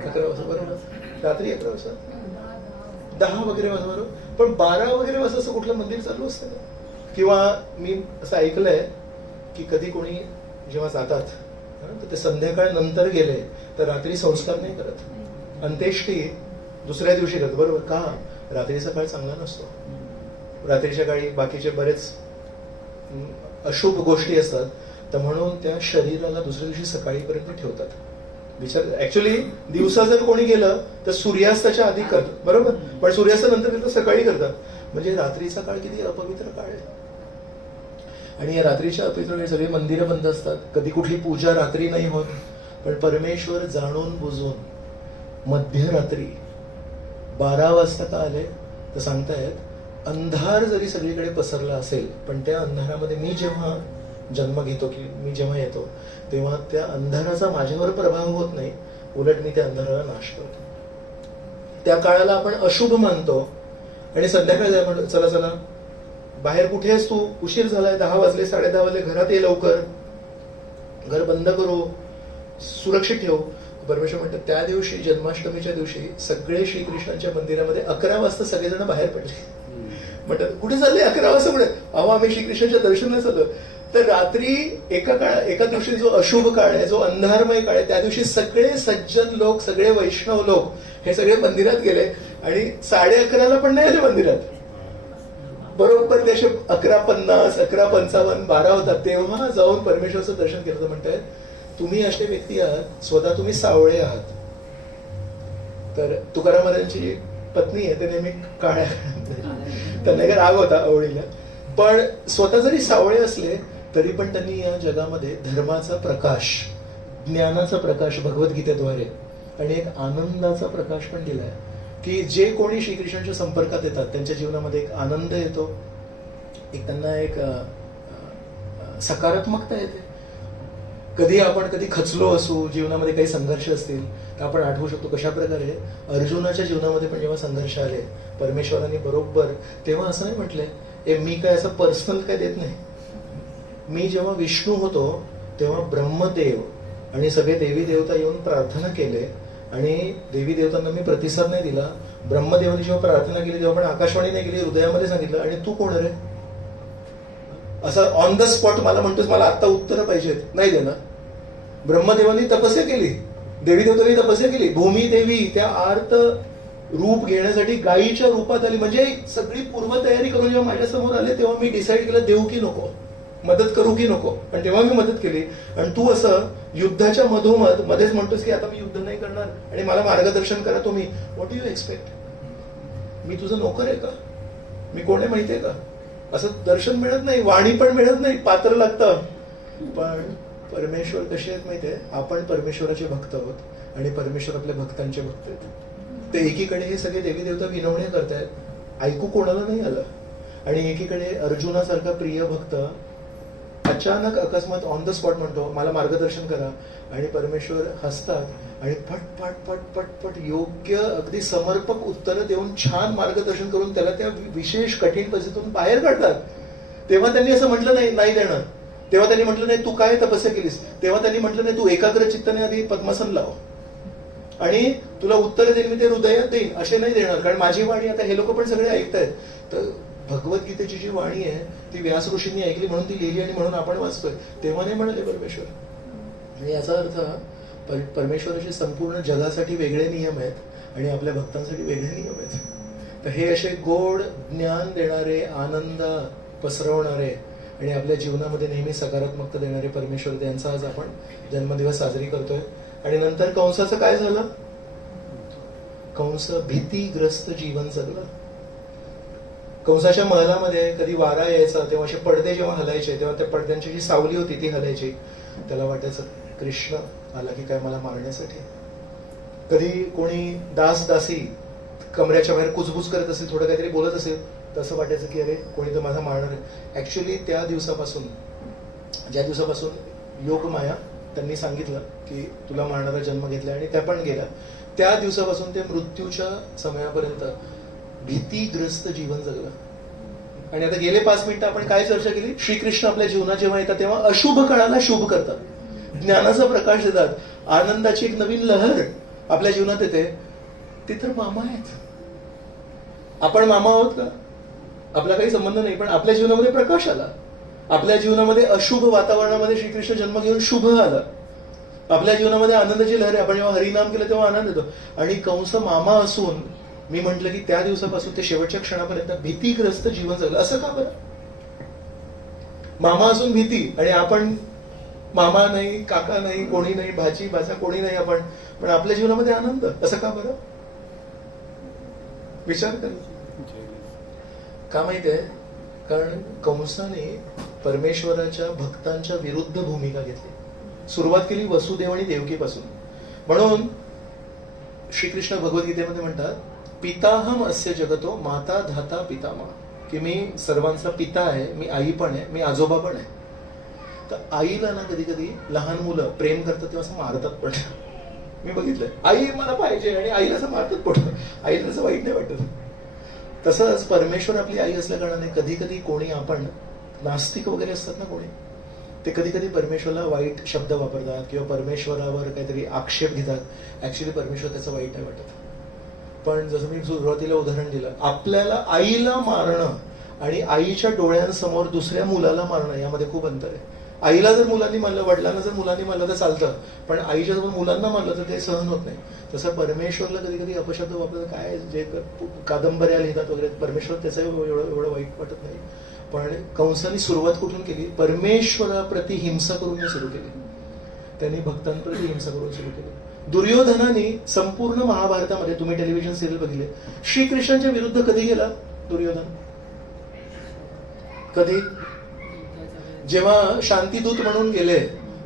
11 वाजता, बरोबर. रात्री 11 वाजता, 10 वगैरे वाजता, बरोबर. पण 12 वगैरे वाजता असं कुठलं मंदिर चालू असतं का? किंवा मी असं ऐकलंय की कधी कोणी जेव्हा जातात तर ते संध्याकाळ नंतर गेले तर रात्री संस्कार नाही करत, अंत्येष्टी दुसऱ्या दिवशी करत. बरोबर. का? रात्रीचा काळ चांगला नसतो. रात्रीच्या काळी बाकीचे बरेच अशुभ गोष्टी असतात, तर म्हणून त्या शरीराला दुसऱ्या दिवशी सकाळीपर्यंत ठेवतात. विचार, ऍक्च्युली दिवसा जर कोणी गेलं तर सूर्यास्ताच्या आधी करतात, बरोबर. पण सूर्यास्तानंतर तर सकाळी करतात. म्हणजे रात्रीचा काळ किती अपवित्र काळ आहे. आणि या रात्रीच्या अपवित्र काळी सगळी मंदिरं बंद असतात, कधी कुठली पूजा रात्री नाही होत. पण परमेश्वर जाणून बुजून मध्यरात्री 12 वाजता का आले तर सांगतायत, अंधार जरी सगळीकडे पसरला असेल पण त्या अंधारामध्ये मी जेव्हा जन्म घेतो की मी जेव्हा येतो तेव्हा त्या अंधाराचा माझ्यावर प्रभाव होत नाही, उलट मी त्या अंधाराला नाश करतो. त्या काळाला आपण अशुभ मानतो. आणि संध्याकाळी जाय म्हणतो, चला चला बाहेर कुठे आहेस तू, उशीर झालाय, 10 वाजले, 10:30 वाजले, घरात ये लवकर, घर बंद करू, सुरक्षित ठेवू. परमेश्वर म्हणतात त्या दिवशी जन्माष्टमीच्या दिवशी सगळे श्रीकृष्णांच्या मंदिरामध्ये 11 वाजता सगळेजण बाहेर पडले. म्हणतात कुठे चालले 11 वाजता? म्हणत अहो आम्ही श्रीकृष्णाच्या दर्शनाला चाललो. तर रात्री एका दिवशी जो अशुभ काळ आहे, जो अंधारमय काळ आहे, त्या दिवशी सगळे सज्जन लोक, सगळे वैष्णव लोक हे सगळे मंदिरात गेले आणि 11:30 पण नाही आले मंदिरात. बरोबर ते असे 11:50, 11:55, 12 होतात तेव्हा जाऊन परमेश्वराचं दर्शन केलं. तर म्हणतायत तुम्ही असे व्यक्ती आहात, स्वतः तुम्ही सावळे आहात. तर तुकाराम महाराजांची पत्नी आहे, ते नेहमी काळ्या, त्यांना एक राग होता आवडीला. पण स्वतः जरी सावळे असले तरी पण त्यांनी या जगामध्ये धर्माचा प्रकाश, ज्ञानाचा प्रकाश भगवद्गीतेद्वारे आणि एक आनंदाचा प्रकाश पण दिलाय. की जे कोणी श्रीकृष्णाच्या संपर्कात येतात त्यांच्या जीवनामध्ये एक आनंद येतो, एक त्यांना एक सकारात्मकता येते. कधी खचलो असू, जीवनामध्ये काही संघर्ष असतील तर आपण आठवू शकतो कशा प्रकारे अर्जुनाच्या जीवनामध्ये पण जेव्हा संघर्ष आले परमेश्वरांनी बरोबर तेव्हा असं नाही म्हटलंय मी काय असं पर्सनल काय देत नाही. मी जेव्हा विष्णू होतो तेव्हा ब्रह्मदेव आणि सगळे देवी देवता येऊन प्रार्थना केले आणि देवी देवतांना मी प्रतिसाद नाही दिला. ब्रह्मदेवाने जेव्हा प्रार्थना केली तेव्हा पण आकाशवाणी नाही केली, हृदयामध्ये सांगितलं. आणि तू कोण रे असं ऑन द स्पॉट मला म्हणतोस मला आता उत्तरं पाहिजेत, नाही देणार. ब्रह्मदेवानी तपस्या केली, देवी देवतांनी तपस्या केली. भूमी देवी त्या आर्त रूप घेण्यासाठी गायीच्या रूपात आली. म्हणजे सगळी पूर्वतयारी करून जेव्हा माझ्या समोर आले तेव्हा मी डिसाईड केलं देऊ की नको, मदत करू की नको. पण तेव्हा मी मदत केली. आणि तू असं युद्धाच्या मध्येच म्हणतोस की आता मी युद्ध नाही करणार आणि मला मार्गदर्शन करा तुम्ही. What do you expect? मी तुझं नोकर आहे का? मी कोण आहे माहितीये का? असं दर्शन मिळत नाही, वाणी पण मिळत नाही, पात्र लागतं. पण परमेश्वर कसे आहेत माहितीये, आपण परमेश्वराचे भक्त आहोत आणि परमेश्वर आपल्या भक्तांचे भक्त आहेत. ते एकीकडे हे सगळे देवी देवता विनवणे करतायत, ऐकू कोणाला नाही आलं. आणि एकीकडे अर्जुनासारखा प्रिय भक्त अचानक अकस्मात ऑन द स्पॉट म्हणतो मला मार्गदर्शन करा. आणि परमेश्वर हसतात आणि पट पट पट पट पट योग्य अगदी समर्पक उत्तरं देऊन छान मार्गदर्शन करून त्याला त्या विशेष कठीण परिस्थितीतून बाहेर काढतात. तेव्हा त्यांनी असं म्हटलं नाही देणार. तेव्हा त्यांनी म्हटलं नाही तू काय तपस्या केलीस. तेव्हा त्यांनी म्हटलं नाही तू एकाग्र चित्ताने आधी पद्मासन लाव आणि तुला उत्तर देईन मी ते हृदयात देईन. असे नाही देणार, कारण माझी वाणी आता हे लोक पण सगळे ऐकतायत. तर भगवद्गीतेची जी वाणी आहे ती व्यास ऋषींनी ऐकली म्हणून ती लिहिली आणि म्हणून आपण वाचतोय. तेव्हा नाही म्हणाले परमेश्वर. आणि याचा अर्थ परमेश्वराचे संपूर्ण जगासाठी वेगळे नियम आहेत आणि आपल्या भक्तांसाठी वेगळे नियम आहेत. तर हे असे गोड ज्ञान देणारे, आनंद पसरवणारे आणि आपल्या जीवनामध्ये नेहमी सकारात्मकता देणारे परमेश्वर, त्यांचा आज आपण जन्मदिवस साजरी करतोय. आणि नंतर कंसाचं काय झालं? कंस भीतीग्रस्त जीवन जगला. कंसाच्या महलामध्ये कधी वारा यायचा तेव्हा असे पडदे जेव्हा हलायचे तेव्हा त्या पडद्यांची जी सावली होती ती हलायची. त्याला वाटायचं कृष्ण आला की काय मला मारण्यासाठी. कधी कोणी दासी कमऱ्याच्या बाहेर कुजबुज करत असेल, थोडं काहीतरी बोलत असेल, तसं वाटायचं की अरे कोणी तर माझा मारणार आहे. ऍक्च्युली त्या दिवसापासून, ज्या दिवसापासून योगमाया त्यांनी सांगितलं की तुला मारणारा जन्म घेतला, आणि त्या पण गेल्या. त्या दिवसापासून ते मृत्यूच्या समयापर्यंत भीतीग्रस्त जीवन जगलं. आणि आता गेले 5 मिनिटं आपण काय चर्चा केली? श्रीकृष्ण आपल्या जीवनात जेव्हा येतात तेव्हा अशुभ काळाला शुभ करतात, ज्ञानाचा प्रकाश देतात, आनंदाची एक नवीन लहर आपल्या जीवनात येते. ते तर मामा आहेत. आपण मामा आहोत का? आपला काही संबंध नाही, पण आपल्या जीवनामध्ये प्रकाश आला. आपल्या जीवनामध्ये अशुभ वातावरणामध्ये श्रीकृष्ण जन्म घेऊन शुभ आला. आपल्या जीवनामध्ये आनंदाची लहर आहे. आपण जेव्हा हरिनाम केलं तेव्हा आनंद येतो. आणि कंस मामा असून मी म्हंटल की त्या दिवसापासून ते शेवटच्या क्षणापर्यंत भीतीग्रस्त जीवन जगलं. असं का बरं? मामा असून भीती, आणि आपण मामा नाही, काका नाही, कोणी नाही, भाची भाचा कोणी नाही आपण, पण आपल्या जीवनामध्ये आनंद. असं का बरं? विचार कर. का माहितीये? कारण कंसाने परमेश्वराच्या भक्तांच्या विरुद्ध भूमिका घेतली. सुरुवात केली वसुदेव आणि देवकीपासून. म्हणून श्रीकृष्ण भगवद्गीतेमध्ये म्हणतात, पिताहम अस्य जगतो माता धाता पितामह, की मी सर्वांचा पिता आहे, मी आई पण आहे, मी आजोबा पण आहे. तर आईला ना कधी कधी लहान मुलं प्रेम करतात तेव्हा असं मारतात पण. मी बघितलंय, आई मला पाहिजे, आणि आईला असं मारतात पण. आईला असं वाईट नाही वाटत. तसंच परमेश्वर आपली आई असल्या कारणाने कधी कधी कोणी, आपण नास्तिक वगैरे असतात ना कोणी, ते कधी कधी परमेश्वराला वाईट शब्द वापरतात किंवा परमेश्वरावर काहीतरी आक्षेप घेतात. ऍक्च्युली परमेश्वर त्याचं वाईट नाही वाटत. पण जसं मी सुरुवातीला उदाहरण दिलं, आपल्याला आईला मारणं आणि आईच्या डोळ्यांसमोर दुसऱ्या मुलाला मारणं यामध्ये खूप अंतर आहे. आईला जर मुलांनी मारलं, वडिलांना जर मुलांनी मारलं तर चालतं, पण आईच्या जर मुलांना मारलं तर ते सहन होत नाही. तसं परमेश्वरला कधी कधी अपशब्द वापरतात, काय जे कादंबऱ्या लिहितात वगैरे, परमेश्वर त्याचं एवढं वाईट वाटत नाही. पण कंसाने सुरुवात कुठून केली? परमेश्वराप्रती हिंसा करून सुरू केली. त्यांनी भक्तांप्रती हिंसा करून सुरू केली. दुर्योधनाने संपूर्ण महाभारतामध्ये, तुम्ही टेलिव्हिजन सिरियल बघितले, श्रीकृष्णांच्या विरुद्ध कधी गेला दुर्योधन? कधी? जेव्हा शांतीदूत म्हणून गेले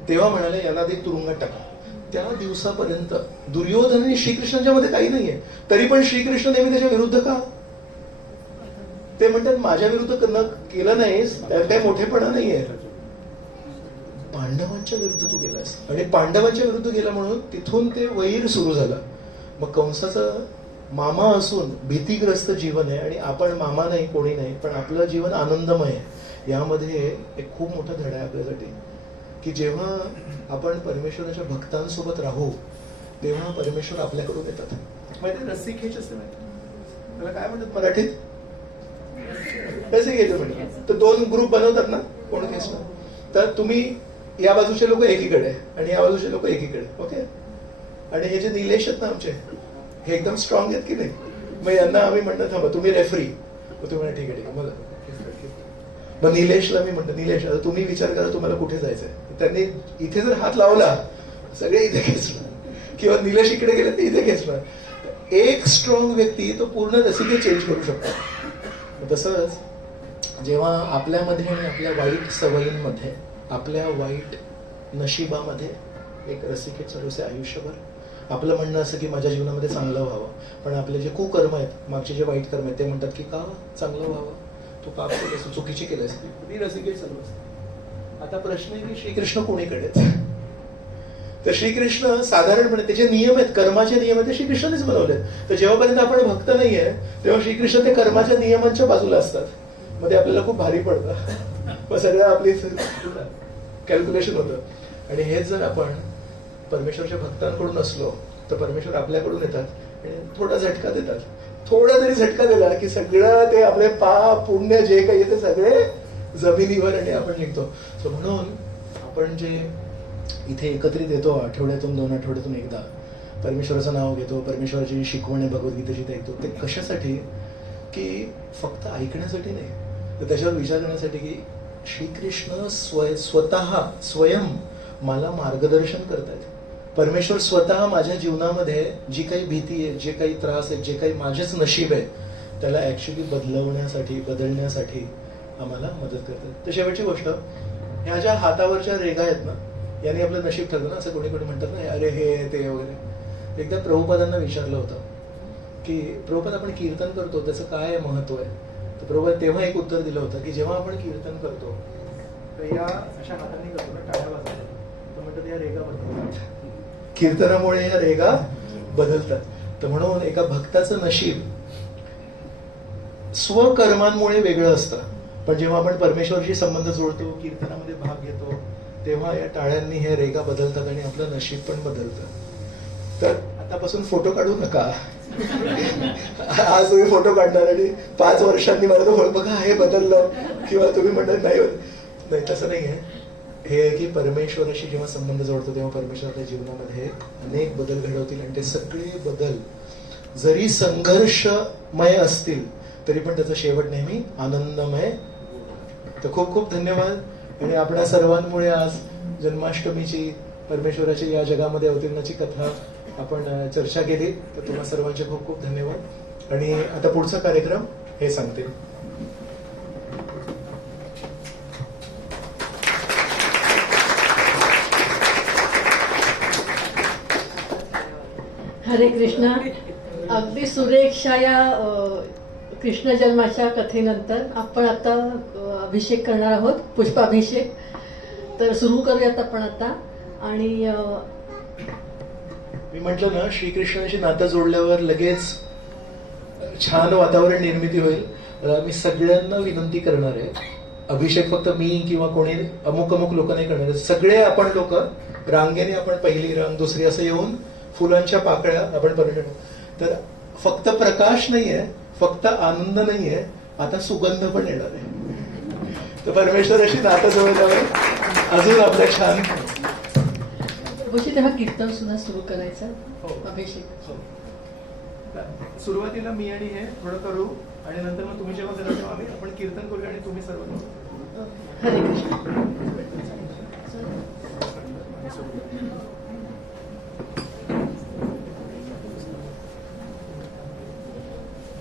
तेव्हा म्हणाले यांना ते तुरुंगात टाका. त्या दिवसापर्यंत दुर्योधन आणि श्रीकृष्णांच्या मध्ये काही नाहीये, तरी पण श्रीकृष्ण नेहमी त्याच्या विरुद्ध का? ते म्हणतात माझ्या विरुद्ध केलं नाहीस, त्यात काही मोठेपणा नाहीये. पांडवांच्या विरुद्ध तू गेलास, आणि पांडवांच्या विरुद्ध गेला म्हणून तिथून ते वैर सुरू झालं. मग कंसाचं मामा असून भीतीग्रस्त जीवन आहे, आणि आपण मामा नाही, कोणी नाही, पण आपलं जीवन आनंदमय आहे. यामध्ये एक खूप मोठा धडा आहे आपल्यासाठी, की जेव्हा आपण परमेश्वराच्या भक्तांसोबत राहू तेव्हा परमेश्वर आपल्याकडून येतात. माहिती रस्सी खेच असते, माहिती त्याला काय म्हणतात मराठीत? रस्सी खेच म्हणतात. तर 2 ग्रुप बनवतात ना कोण केसला, तर तुम्ही या बाजूचे लोक एकीकडे आणि या बाजूचे लोक एकीकडे, ओके. आणि हे जे निलेश आहेत ना आमचे, हे एकदम स्ट्रॉंग आहेत की नाही. मग यांना आम्ही म्हणतो थांबा तुम्ही रेफरी, तुम्ही म्हणा ठीक आहे ठीक आहे. मग निलेशला मी म्हणतो, निलेश आता तुम्ही विचार करा तुम्हाला कुठे जायचंय. त्यांनी इथे जर हात लावला सगळे इथे खेचणार, किंवा निलेश इकडे गेले ते इथे खेचणार. एक स्ट्रॉंग व्यक्ती तो पूर्ण रसिके चेंज करू शकतो. तसंच जेव्हा आपल्यामध्ये आणि आपल्या वाईट सवयींमध्ये, आपल्या वाईट नशिबामध्ये एक रसिके चालू असे आयुष्यभर, आपलं म्हणणं असं की माझ्या जीवनामध्ये चांगलं व्हावं, पण आपले जे कुकर्म आहेत, मागचे जे वाईट कर्म आहेत, ते म्हणतात की का चांगलं व्हावं, तू पाप केलंस, चुकीची केलंस, ती रसिके चालू असते. आता प्रश्न आहे की श्रीकृष्ण कोणीकडे? तर श्रीकृष्ण साधारणपणे त्याचे नियम आहेत, कर्माचे नियम आहेत, ते श्रीकृष्णानेच बनवले. तर जेव्हापर्यंत आपण भक्त नाहीये तेव्हा श्रीकृष्ण ते कर्माच्या नियमांच्या बाजूला असतात. मग ते आपल्याला खूप भारी पडतं. मग सगळं आपली कॅल्क्युलेशन होतं. आणि हेच जर आपण परमेश्वरच्या भक्तांकडून असलो तर परमेश्वर आपल्याकडून येतात आणि थोडा झटका देतात. थोडा जरी झटका दिला की सगळं ते आपले पाप पुण्य जे काही येते सगळे जमिनीवर, आणि आपण निघतो. सो म्हणून आपण जे इथे एकत्रित येतो, आठवड्यातून 2 आठवड्यातून एकदा परमेश्वराचं नाव घेतो, परमेश्वराची शिकवण आहे भगवद्गीतेची ते ऐकतो, ते कशासाठी? की फक्त ऐकण्यासाठी नाही, तर त्याच्यावर विचार करण्यासाठी की श्रीकृष्ण स्वयं मला मार्गदर्शन करतायत. परमेश्वर स्वतः माझ्या जीवनामध्ये जी काही भीती आहे, जे काही त्रास आहे, जे काही माझेच नशीब आहे, त्याला ऍक्च्युली बदलण्यासाठी आम्हाला मदत करतात. तर शेवटची गोष्ट, ह्या ज्या हातावरच्या रेगा आहेत ना, याने आपलं नशीब ठरलं ना, असं कोणी कोणी म्हणतात ना अरे हे ते वगैरे. एकदा प्रभुपादांना विचारलं होतं की प्रभुपाद आपण कीर्तन करतो त्याचं काय महत्व आहे? तर प्रभुपाद तेव्हा एक उत्तर दिलं होतं की जेव्हा आपण कीर्तन करतो तर या अशा हातांनी करतो ना, टाळ्या वाजवतो, तर म्हणतात या रेगा बदलतात, कीर्तनामुळे या रेगा बदलतात. तर म्हणून एका भक्ताचं नशीब स्वकर्मांमुळे वेगळं असतं, पण जेव्हा आपण परमेश्वराशी संबंध जोडतो, कीर्तनामध्ये भाग घेतो, तेव्हा या टाळ्यांनी हे रेगा बदलतात आणि आपलं नशीब पण बदलतं. तर आतापासून फोटो काढू नका. आज तुम्ही फोटो काढणार आणि 5 वर्षांनी मला तो बघा हे बदललं, किंवा तुम्ही म्हणणार नाही, तसं नाही आहे. हे आहे की परमेश्वराशी जेव्हा संबंध जोडतो तेव्हा परमेश्वर आपल्या जीवनामध्ये अनेक बदल घडवतील, आणि ते सगळे बदल जरी संघर्षमय असतील तरी पण त्याचा शेवट नेहमी आनंदमय. तर खूप खूप धन्यवाद. आणि आपल्या सर्वांमुळे आज जन्माष्टमीची, परमेश्वराची या जगामध्ये अवतरणाची कथा आपण चर्चा केली. तर तुम्हा सर्वांचे खूप खूप धन्यवाद. आणि आता पुढचा कार्यक्रम हे सांगते. हरे कृष्णा. अगदी सुरेखशा या कृष्ण जन्माच्या कथेनंतर आपण आता अभिषेक करणार आहोत, पुष्पाभिषेक. तर सुरू करूयात आपण आता. आणि मी म्हटलं ना, श्रीकृष्णाशी नातं जोडल्यावर लगेच छान वातावरण निर्मिती होईल. मी सगळ्यांना विनंती करणार आहे, अभिषेक फक्त मी किंवा कोणी अमुक लोक नाही करणार आहे. सगळे आपण लोक रांगेने, आपण पहिली रांग, दुसरी असं येऊन फुलांच्या पाकळ्या आपण परिणय. तर फक्त प्रकाश नाहीये, फक्त आनंद नाहीये, आता सुगंध पण येणार आहे. तर परमेश्वराशी नातं जोडल्यावर अजून आपल्या छान गोष्टी. तेव्हा कीर्तन सुद्धा सुरू करायचं. हो. अभिषेक. हो. सुरुवातीला मी आणि हे थोडं करू, आणि नंतर मग तुम्ही जेव्हा करा तेव्हा आपण कीर्तन करूया आणि तुम्ही सर्व करू. हरे कृष्ण.